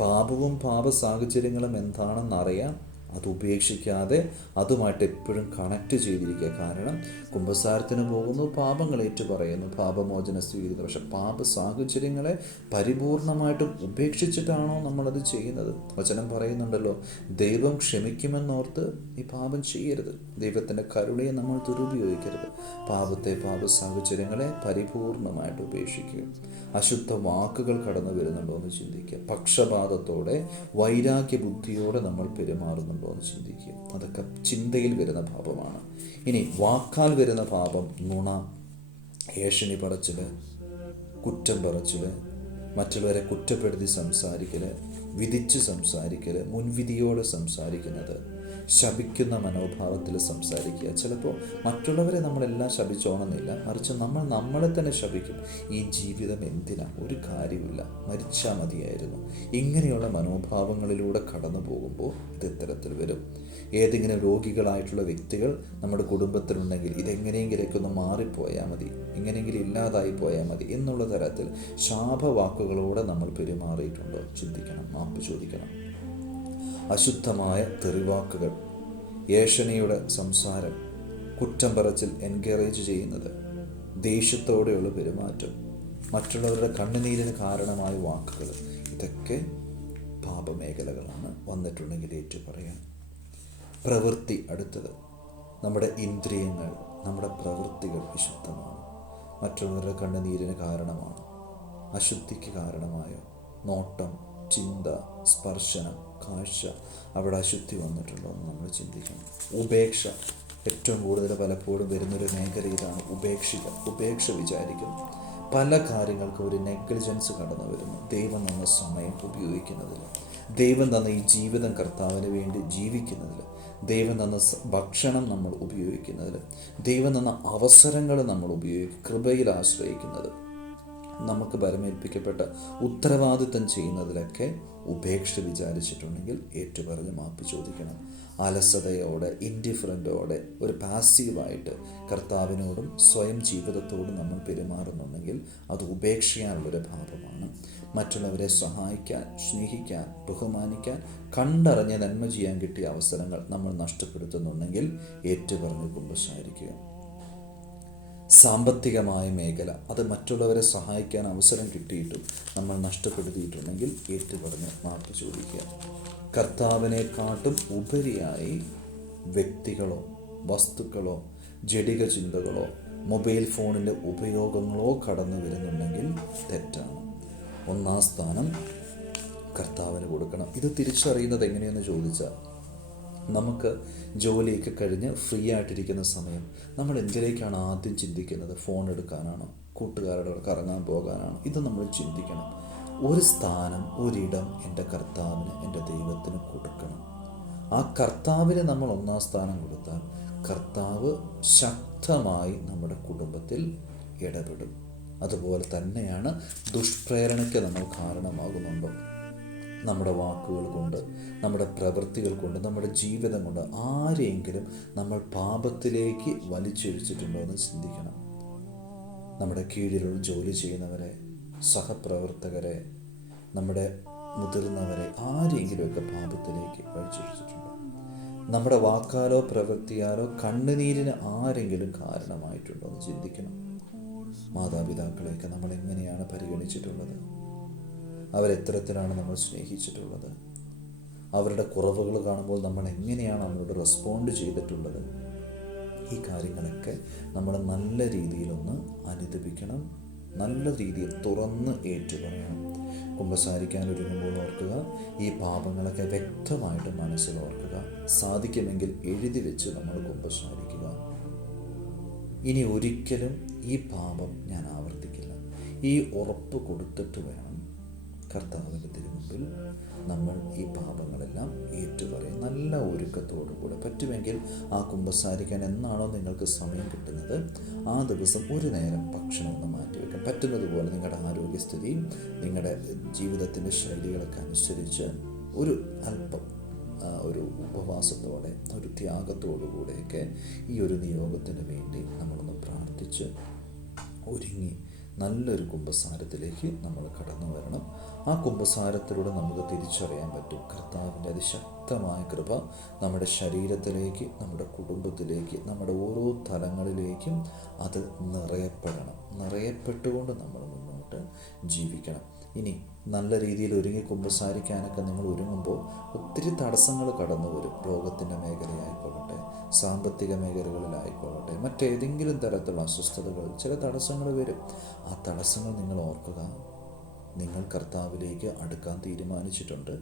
പാപവും പാപ സാഹചര്യങ്ങളും എന്താണെന്നറിയാം, അത് ഉപേക്ഷിക്കാതെ അതുമായിട്ട് എപ്പോഴും കണക്റ്റ് ചെയ്തിരിക്കുക. കാരണം കുമ്പസാരത്തിന് പോകുന്നു, പാപങ്ങൾ ഏറ്റുപറയുന്നു, പാപമോചന സ്വീകരിക്കുന്നു. പക്ഷെ പാപ സാഹചര്യങ്ങളെ പരിപൂർണമായിട്ടും ഉപേക്ഷിച്ചിട്ടാണോ നമ്മളത് ചെയ്യുന്നത്? വചനം പറയുന്നുണ്ടല്ലോ, ദൈവം ക്ഷമിക്കുമെന്നോർത്ത് ഈ പാപം ചെയ്യരുത്. ദൈവത്തിൻ്റെ കരുണയെ നമ്മൾ ദുരുപയോഗിക്കരുത്. പാപത്തെ, പാപ സാഹചര്യങ്ങളെ പരിപൂർണമായിട്ട് ഉപേക്ഷിക്കുക. അശുദ്ധ വാക്കുകൾ കടന്നു വരുന്നുണ്ടോ എന്ന് ചിന്തിക്കുക. പക്ഷപാതത്തോടെ, വൈരാഗ്യ ബുദ്ധിയോടെ നമ്മൾ പെരുമാറുന്നുണ്ടോ എന്ന് ചിന്തിക്കുക. അതൊക്കെ ചിന്തയിൽ വരുന്ന പാപമാണ്. ഇനി വാക്കാൽ വരുന്ന പാപം നുണ, ഏഷണി പറച്ചിൽ, കുറ്റം പറച്ചിൽ, മറ്റുള്ളവരെ കുറ്റപ്പെടുത്തി സംസാരിക്കൽ, വിധിച്ച് സംസാരിക്കൽ, മുൻവിധിയോട് സംസാരിക്കുന്നത്, ശപിക്കുന്ന മനോഭാവത്തിൽ സംസാരിക്കുക. ചിലപ്പോൾ മറ്റുള്ളവരെ നമ്മളെല്ലാം ശപിച്ചോണമെന്നില്ല, മറിച്ച് നമ്മളെ തന്നെ ശപിക്കും. ഈ ജീവിതം എന്തിനാ, ഒരു കാര്യമില്ല, മരിച്ചാൽ മതിയായിരുന്നു. ഇങ്ങനെയുള്ള മനോഭാവങ്ങളിലൂടെ കടന്നു പോകുമ്പോൾ ഇത് ഇത്തരത്തിൽ വരും. ഏതെങ്കിലും രോഗികളായിട്ടുള്ള വ്യക്തികൾ നമ്മുടെ കുടുംബത്തിലുണ്ടെങ്കിൽ ഇതെങ്ങനെയെങ്കിലൊക്കെ ഒന്ന് മാറിപ്പോയാൽ മതി, എങ്ങനെയെങ്കിലും ഇല്ലാതായി പോയാൽ മതി എന്നുള്ള തരത്തിൽ ശാപവാക്കുകളോടെ നമ്മൾ പെരുമാറിയിട്ടുണ്ടോ ചിന്തിക്കണം, മാപ്പ് ചോദിക്കണം. അശുദ്ധമായ തെറിവാക്കുകൾ, ഏഷണിയുടെ സംസാരം, കുറ്റം പറച്ചിൽ, എൻകറേജ് ചെയ്യുന്നത്, ദേഷ്യത്തോടെയുള്ള പെരുമാറ്റം, മറ്റുള്ളവരുടെ കണ്ണുനീരിന് കാരണമായ വാക്കുകൾ, ഇതൊക്കെ പാപമേഖലകളാണ്. വന്നിട്ടുണ്ടെങ്കിൽ ഏറ്റുപറയാൻ. പ്രവൃത്തി അടുത്തത്. നമ്മുടെ ഇന്ദ്രിയങ്ങൾ, നമ്മുടെ പ്രവൃത്തികൾ വിശുദ്ധമാണ്, മറ്റുള്ളവരുടെ കണ്ണുനീരിന് കാരണമാണ്, അശുദ്ധിക്ക് കാരണമായ നോട്ടം, ചിന്ത, സ്പർശനം, കാഴ്ച, അവിടെ അശുദ്ധി വന്നിട്ടുണ്ടോ എന്ന് നമ്മൾ ചിന്തിക്കണം. ഉപേക്ഷ ഏറ്റവും കൂടുതൽ പലപ്പോഴും വരുന്നൊരു മേഖല ഇതാണ്. ഉപേക്ഷ വിചാരിക്കും. പല കാര്യങ്ങൾക്കും ഒരു നെഗ്ലിജൻസ് കടന്നു വരുന്നു. ദൈവം തന്ന സമയം ഉപയോഗിക്കുന്നതിൽ, ദൈവം തന്ന ഈ ജീവിതം കർത്താവിന് വേണ്ടി ജീവിക്കുന്നതിൽ, ദൈവം തന്ന ഭക്ഷണം നമ്മൾ ഉപയോഗിക്കുന്നതിൽ, ദൈവം തന്ന അവസരങ്ങൾ നമ്മൾ കൃപയിൽ ആശ്രയിക്കുന്നത്, നമുക്ക് പരമേൽപ്പിക്കപ്പെട്ട ഉത്തരവാദിത്തം ചെയ്യുന്നതിലൊക്കെ ഉപേക്ഷ വിചാരിച്ചിട്ടുണ്ടെങ്കിൽ ഏറ്റുപറഞ്ഞ് മാപ്പ് ചോദിക്കണം. അലസതയോടെ, ഇൻഡിഫറൻറ്റോടെ, ഒരു പാസീവായിട്ട് കർത്താവിനോടും സ്വയം ജീവിതത്തോടും നമ്മൾ പെരുമാറുന്നുണ്ടെങ്കിൽ അത് ഉപേക്ഷയാനുള്ളൊരു പാപമാണ്. മറ്റുള്ളവരെ സഹായിക്കാൻ, സ്നേഹിക്കാൻ, ബഹുമാനിക്കാൻ, കണ്ടറിഞ്ഞ് നന്മ ചെയ്യാൻ കിട്ടിയ അവസരങ്ങൾ നമ്മൾ നഷ്ടപ്പെടുത്തുന്നുണ്ടെങ്കിൽ ഏറ്റുപറഞ്ഞ് കുമ്പസാരിക്കുക. സാമ്പത്തികമായ മേഖല, അത് മറ്റുള്ളവരെ സഹായിക്കാൻ അവസരം കിട്ടിയിട്ടും നമ്മൾ നഷ്ടപ്പെടുത്തിയിട്ടുണ്ടെങ്കിൽ ഏറ്റുപറഞ്ഞ് മാപ്പ് ചോദിക്കുക. കർത്താവിനെക്കാട്ടും ഉപരിയായി വ്യക്തികളോ വസ്തുക്കളോ ജഡിക ചിന്തകളോ മൊബൈൽ ഫോണിൻ്റെ ഉപയോഗങ്ങളോ കടന്നു വരുന്നുണ്ടെങ്കിൽ തെറ്റാണ്. ഒന്നാം സ്ഥാനം കർത്താവിന് കൊടുക്കണം. ഇത് തിരിച്ചറിയുന്നത് എങ്ങനെയെന്ന് ചോദിച്ചാൽ, നമുക്ക് ജോലിയൊക്കെ കഴിഞ്ഞ് ഫ്രീ ആയിട്ടിരിക്കുന്ന സമയം നമ്മൾ എന്തിലേക്കാണ് ആദ്യം ചിന്തിക്കുന്നത്? ഫോൺ എടുക്കാനാണോ? കൂട്ടുകാരുടെ കറങ്ങാൻ പോകാനാണോ? ഇത് നമ്മൾ ചിന്തിക്കണം. ഒരു സ്ഥാനം, ഒരിടം എൻ്റെ കർത്താവിന്, എൻ്റെ ദൈവത്തിന് കൊടുക്കണം. ആ കർത്താവിന് നമ്മൾ ഒന്നാം സ്ഥാനം കൊടുത്താൽ കർത്താവ് ശക്തമായി നമ്മുടെ കുടുംബത്തിൽ ഇടപെടും. അതുപോലെ തന്നെയാണ് ദുഷ്പ്രേരണയ്ക്ക് നമ്മൾ കാരണമാകുന്നുണ്ടോ? നമ്മുടെ വാക്കുകൾ കൊണ്ട്, നമ്മുടെ പ്രവൃത്തികൾ കൊണ്ട്, നമ്മുടെ ജീവിതം കൊണ്ട് ആരെയെങ്കിലും നമ്മൾ പാപത്തിലേക്ക് വലിച്ചൊഴിച്ചിട്ടുണ്ടോ എന്ന് ചിന്തിക്കണം. നമ്മുടെ കീഴിലുള്ള ജോലി ചെയ്യുന്നവരെ, സഹപ്രവർത്തകരെ, നമ്മുടെ മുതിർന്നവരെ ആരെങ്കിലുമൊക്കെ പാപത്തിലേക്ക് വലിച്ചൊഴിച്ചിട്ടുണ്ടോ? നമ്മുടെ വാക്കാലോ പ്രവൃത്തിയാലോ കണ്ണുനീരിന് ആരെങ്കിലും കാരണമായിട്ടുണ്ടോ എന്ന് ചിന്തിക്കണം. മാതാപിതാക്കളെയൊക്കെ നമ്മൾ എങ്ങനെയാണ് പരിഗണിച്ചിട്ടുള്ളത്? അവരെത്തരത്തിലാണ് നമ്മൾ സ്നേഹിച്ചിട്ടുള്ളത്? അവരുടെ കുറവുകൾ കാണുമ്പോൾ നമ്മൾ എങ്ങനെയാണ് അവരോട് റെസ്പോണ്ട് ചെയ്തിട്ടുള്ളത്? ഈ കാര്യങ്ങളൊക്കെ നമ്മൾ നല്ല രീതിയിലൊന്ന് അനുദപിക്കണം, നല്ല രീതിയിൽ തുറന്ന് ഏറ്റുപറയണം. കുമ്പസാരിക്കാൻ ഒരുങ്ങുമ്പോൾ ഓർക്കുക, ഈ പാപങ്ങളൊക്കെ വ്യക്തമായിട്ട് മനസ്സിൽ ഓർക്കുക. സാധിക്കുമെങ്കിൽ എഴുതി വെച്ച് നമ്മൾ കുമ്പസാരിക്കുക. ഇനി ഒരിക്കലും ഈ പാപം ഞാൻ ആവർത്തിക്കില്ല, ഈ ഉറപ്പ് കൊടുത്തിട്ട് വേണം കർത്താവിൻ്റെ തിരുമുമ്പിൽ നമ്മൾ ഈ പാപങ്ങളെല്ലാം ഏറ്റുപറയും. നല്ല ഒരുക്കത്തോടുകൂടെ പറ്റുമെങ്കിൽ ആ കുമ്പസാരിക്കാൻ എന്നാണോ നിങ്ങൾക്ക് സമയം കിട്ടുന്നത് ആ ദിവസം ഒരു നേരം ഭക്ഷണം ഒന്ന് മാറ്റിവെക്കാം. പറ്റുന്നത് പോലെ നിങ്ങളുടെ ആരോഗ്യസ്ഥിതിയും നിങ്ങളുടെ ജീവിതത്തിൻ്റെ ശൈലികളൊക്കെ അനുസരിച്ച് ഒരു അല്പം ഒരു ഉപവാസത്തോടെ, ഒരു ത്യാഗത്തോടു കൂടെയൊക്കെ ഈ ഒരു നിയോഗത്തിന് വേണ്ടി നമ്മളൊന്ന് പ്രാർത്ഥിച്ച് ഒരുങ്ങി നല്ലൊരു കുമ്പസാരത്തിലേക്ക് നമ്മൾ കടന്നു വരണം. ആ കുമ്പസാരത്തിലൂടെ നമുക്ക് തിരിച്ചറിയാൻ പറ്റും കർത്താവിൻ്റെ അതിശക്തമായ കൃപ നമ്മുടെ ശരീരത്തിലേക്ക്, നമ്മുടെ കുടുംബത്തിലേക്ക്, നമ്മുടെ ഓരോ തലങ്ങളിലേക്കും അത് നിറയപ്പെടണം. നിറയപ്പെട്ടുകൊണ്ട് നമ്മൾ മുന്നോട്ട് ജീവിക്കണം. ഇനി നല്ല രീതിയിൽ ഒരുങ്ങി കുമ്പസാരിക്കാനൊക്കെ നിങ്ങൾ ഒരുങ്ങുമ്പോൾ ഒത്തിരി തടസ്സങ്ങൾ കടന്നു വരും. രോഗത്തിൻ്റെ മേഖലയായിക്കൊള്ളട്ടെ, സാമ്പത്തിക മേഖലകളിലായിക്കൊള്ളട്ടെ, മറ്റേതെങ്കിലും തരത്തിലുള്ള അസ്വസ്ഥതകൾ, ചില തടസ്സങ്ങൾ വരും. ആ തടസ്സങ്ങൾ നിങ്ങൾ ഓർക്കുക. നിങ്ങൾ കർത്താവിലേക്ക് അടുക്കാൻ തീരുമാനിച്ചിട്ടുണ്ട്.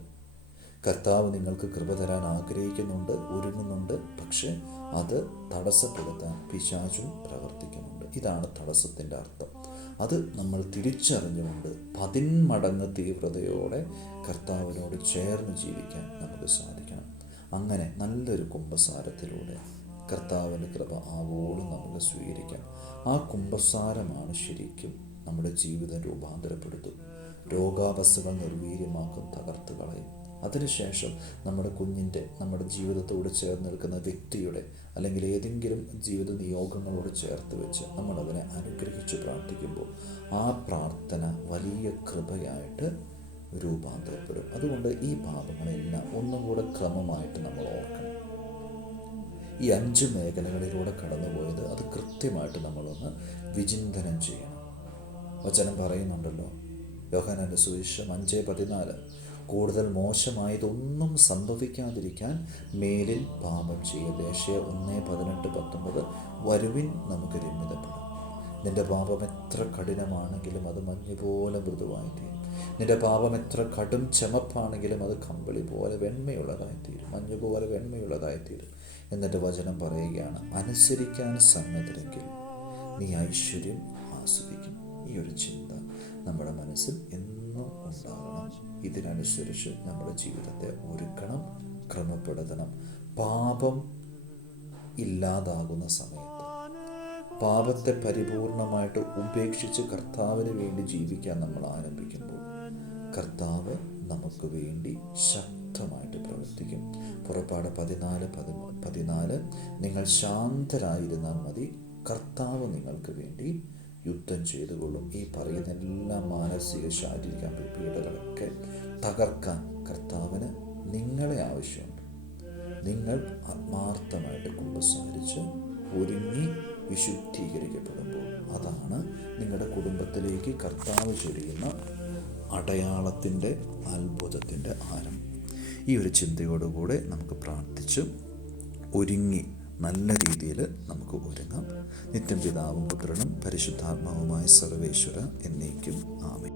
കർത്താവ് നിങ്ങൾക്ക് കൃപ തരാൻ ആഗ്രഹിക്കുന്നുണ്ട്, ഒരുങ്ങുന്നുണ്ട്. പക്ഷെ അത് തടസ്സപ്പെടുത്താൻ പിശാചും പ്രവർത്തിക്കുന്നുണ്ട്. ഇതാണ് തടസ്സത്തിൻ്റെ അർത്ഥം. അത് നമ്മൾ തിരിച്ചറിഞ്ഞുകൊണ്ട് 10 മടങ്ങ് തീവ്രതയോടെ കർത്താവിനോട് ചേർന്ന് ജീവിക്കാൻ നമുക്ക് സാധിക്കണം. അങ്ങനെ നല്ലൊരു കുമ്പസാരത്തിലൂടെ കർത്താവിൻ്റെ കൃപ ആവോളം നമുക്ക് സ്വീകരിക്കാം. ആ കുമ്പസാരമാണ് ശരിക്കും നമ്മുടെ ജീവിതം രൂപാന്തരപ്പെടുത്തും. രോഗാവസ്ഥകൾ നിർവീര്യമാക്കും, തകർത്ത് കളയും. അതിനുശേഷം നമ്മുടെ കുഞ്ഞിൻ്റെ, നമ്മുടെ ജീവിതത്തോട് ചേർന്ന് നിൽക്കുന്ന വ്യക്തിയുടെ അല്ലെങ്കിൽ ഏതെങ്കിലും ജീവിത നിയോഗങ്ങളോട് ചേർത്ത് വെച്ച് നമ്മളതിനെ അനുഗ്രഹിച്ച് പ്രാർത്ഥിക്കുമ്പോൾ ആ പ്രാർത്ഥന വലിയ കൃപയായിട്ട് രൂപാന്തരപ്പെടും. അതുകൊണ്ട് ഈ പാപങ്ങളെല്ലാം ഒന്നും കൂടെ ക്രമമായിട്ട് നമ്മൾ ഓർക്കണം. ഈ 5 മേഖലകളിലൂടെ കടന്നുപോയത് അത് കൃത്യമായിട്ട് നമ്മളൊന്ന് വിചിന്തനം ചെയ്യണം. വചനം പറയുന്നുണ്ടല്ലോ, യോഹന്നാന്റെ സുവിശേഷം 5:14, കൂടുതൽ മോശമായതൊന്നും സംഭവിക്കാതിരിക്കാൻ മേലിൽ പാപം ചെയ്യരുത്. യേശയ്യാ 1:18-19, വരുവിൻ നമുക്ക് രമ്യതപ്പെടാം. നിന്റെ പാപം എത്ര കഠിനമാണെങ്കിലും അത് മഞ്ഞുപോലെ മൃദുവായിത്തീരും. നിന്റെ പാപം എത്ര കടും ചമപ്പാണെങ്കിലും അത് കമ്പിളി പോലെ വെണ്മയുള്ളതായിത്തീരും, മഞ്ഞുപോലെ വെണ്മയുള്ളതായിത്തീരും. എന്നിട്ട് വചനം പറയുകയാണ്, അനുസരിക്കാൻ സന്നദ്ധരെങ്കിൽ നീ ഐശ്വര്യം ആസ്വദിക്കും. ഈ ഒരു ചിന്ത നമ്മുടെ മനസ്സിൽ എന്നും ഉണ്ടാകണം. ഇതിനനുസരിച്ച് നമ്മുടെ ജീവിതത്തെ ഒരുക്കണം, ക്രമപ്പെടുത്തണം. പാപം ഇല്ലാതാകുന്ന സമയത്ത്, പാപത്തെ പരിപൂർണമായിട്ട് ഉപേക്ഷിച്ച് കർത്താവിന് വേണ്ടി ജീവിക്കാൻ നമ്മൾ ആരംഭിക്കുമ്പോൾ കർത്താവ് നമുക്ക് വേണ്ടി ശക്തമായിട്ട് പ്രവർത്തിക്കും. പുറപ്പാട് 14:14, നിങ്ങൾ ശാന്തരായിരുന്നാൽ മതി, കർത്താവ് നിങ്ങൾക്ക് വേണ്ടി യുദ്ധം ചെയ്തുകൊള്ളും. ഈ പറയുന്ന എല്ലാ മാനസിക ശാരീരിക പീഡകളൊക്കെ തകർക്കാൻ കർത്താവിന് നിങ്ങളെ ആവശ്യമുണ്ട്. നിങ്ങൾ ആത്മാർത്ഥമായിട്ട് കുമ്പസാരിച്ച് ഒരുങ്ങി വിശുദ്ധീകരിക്കപ്പെടുമ്പോൾ അതാണ് നിങ്ങളുടെ കുടുംബത്തിലേക്ക് കർത്താവ് ചൊരിയുന്ന അടയാളത്തിൻ്റെ, അത്ഭുതത്തിൻ്റെ ആരംഭം. ഈ ഒരു ചിന്തയോടുകൂടെ നമുക്ക് പ്രാർത്ഥിച്ച് ഒരുങ്ങി നല്ല രീതിയിൽ നമുക്ക് ഒരുങ്ങാം. നിത്യം പിതാവും പുത്രനും പരിശുദ്ധാത്മാവുമായ സർവേശ്വര എന്നേക്കും ആമേൻ.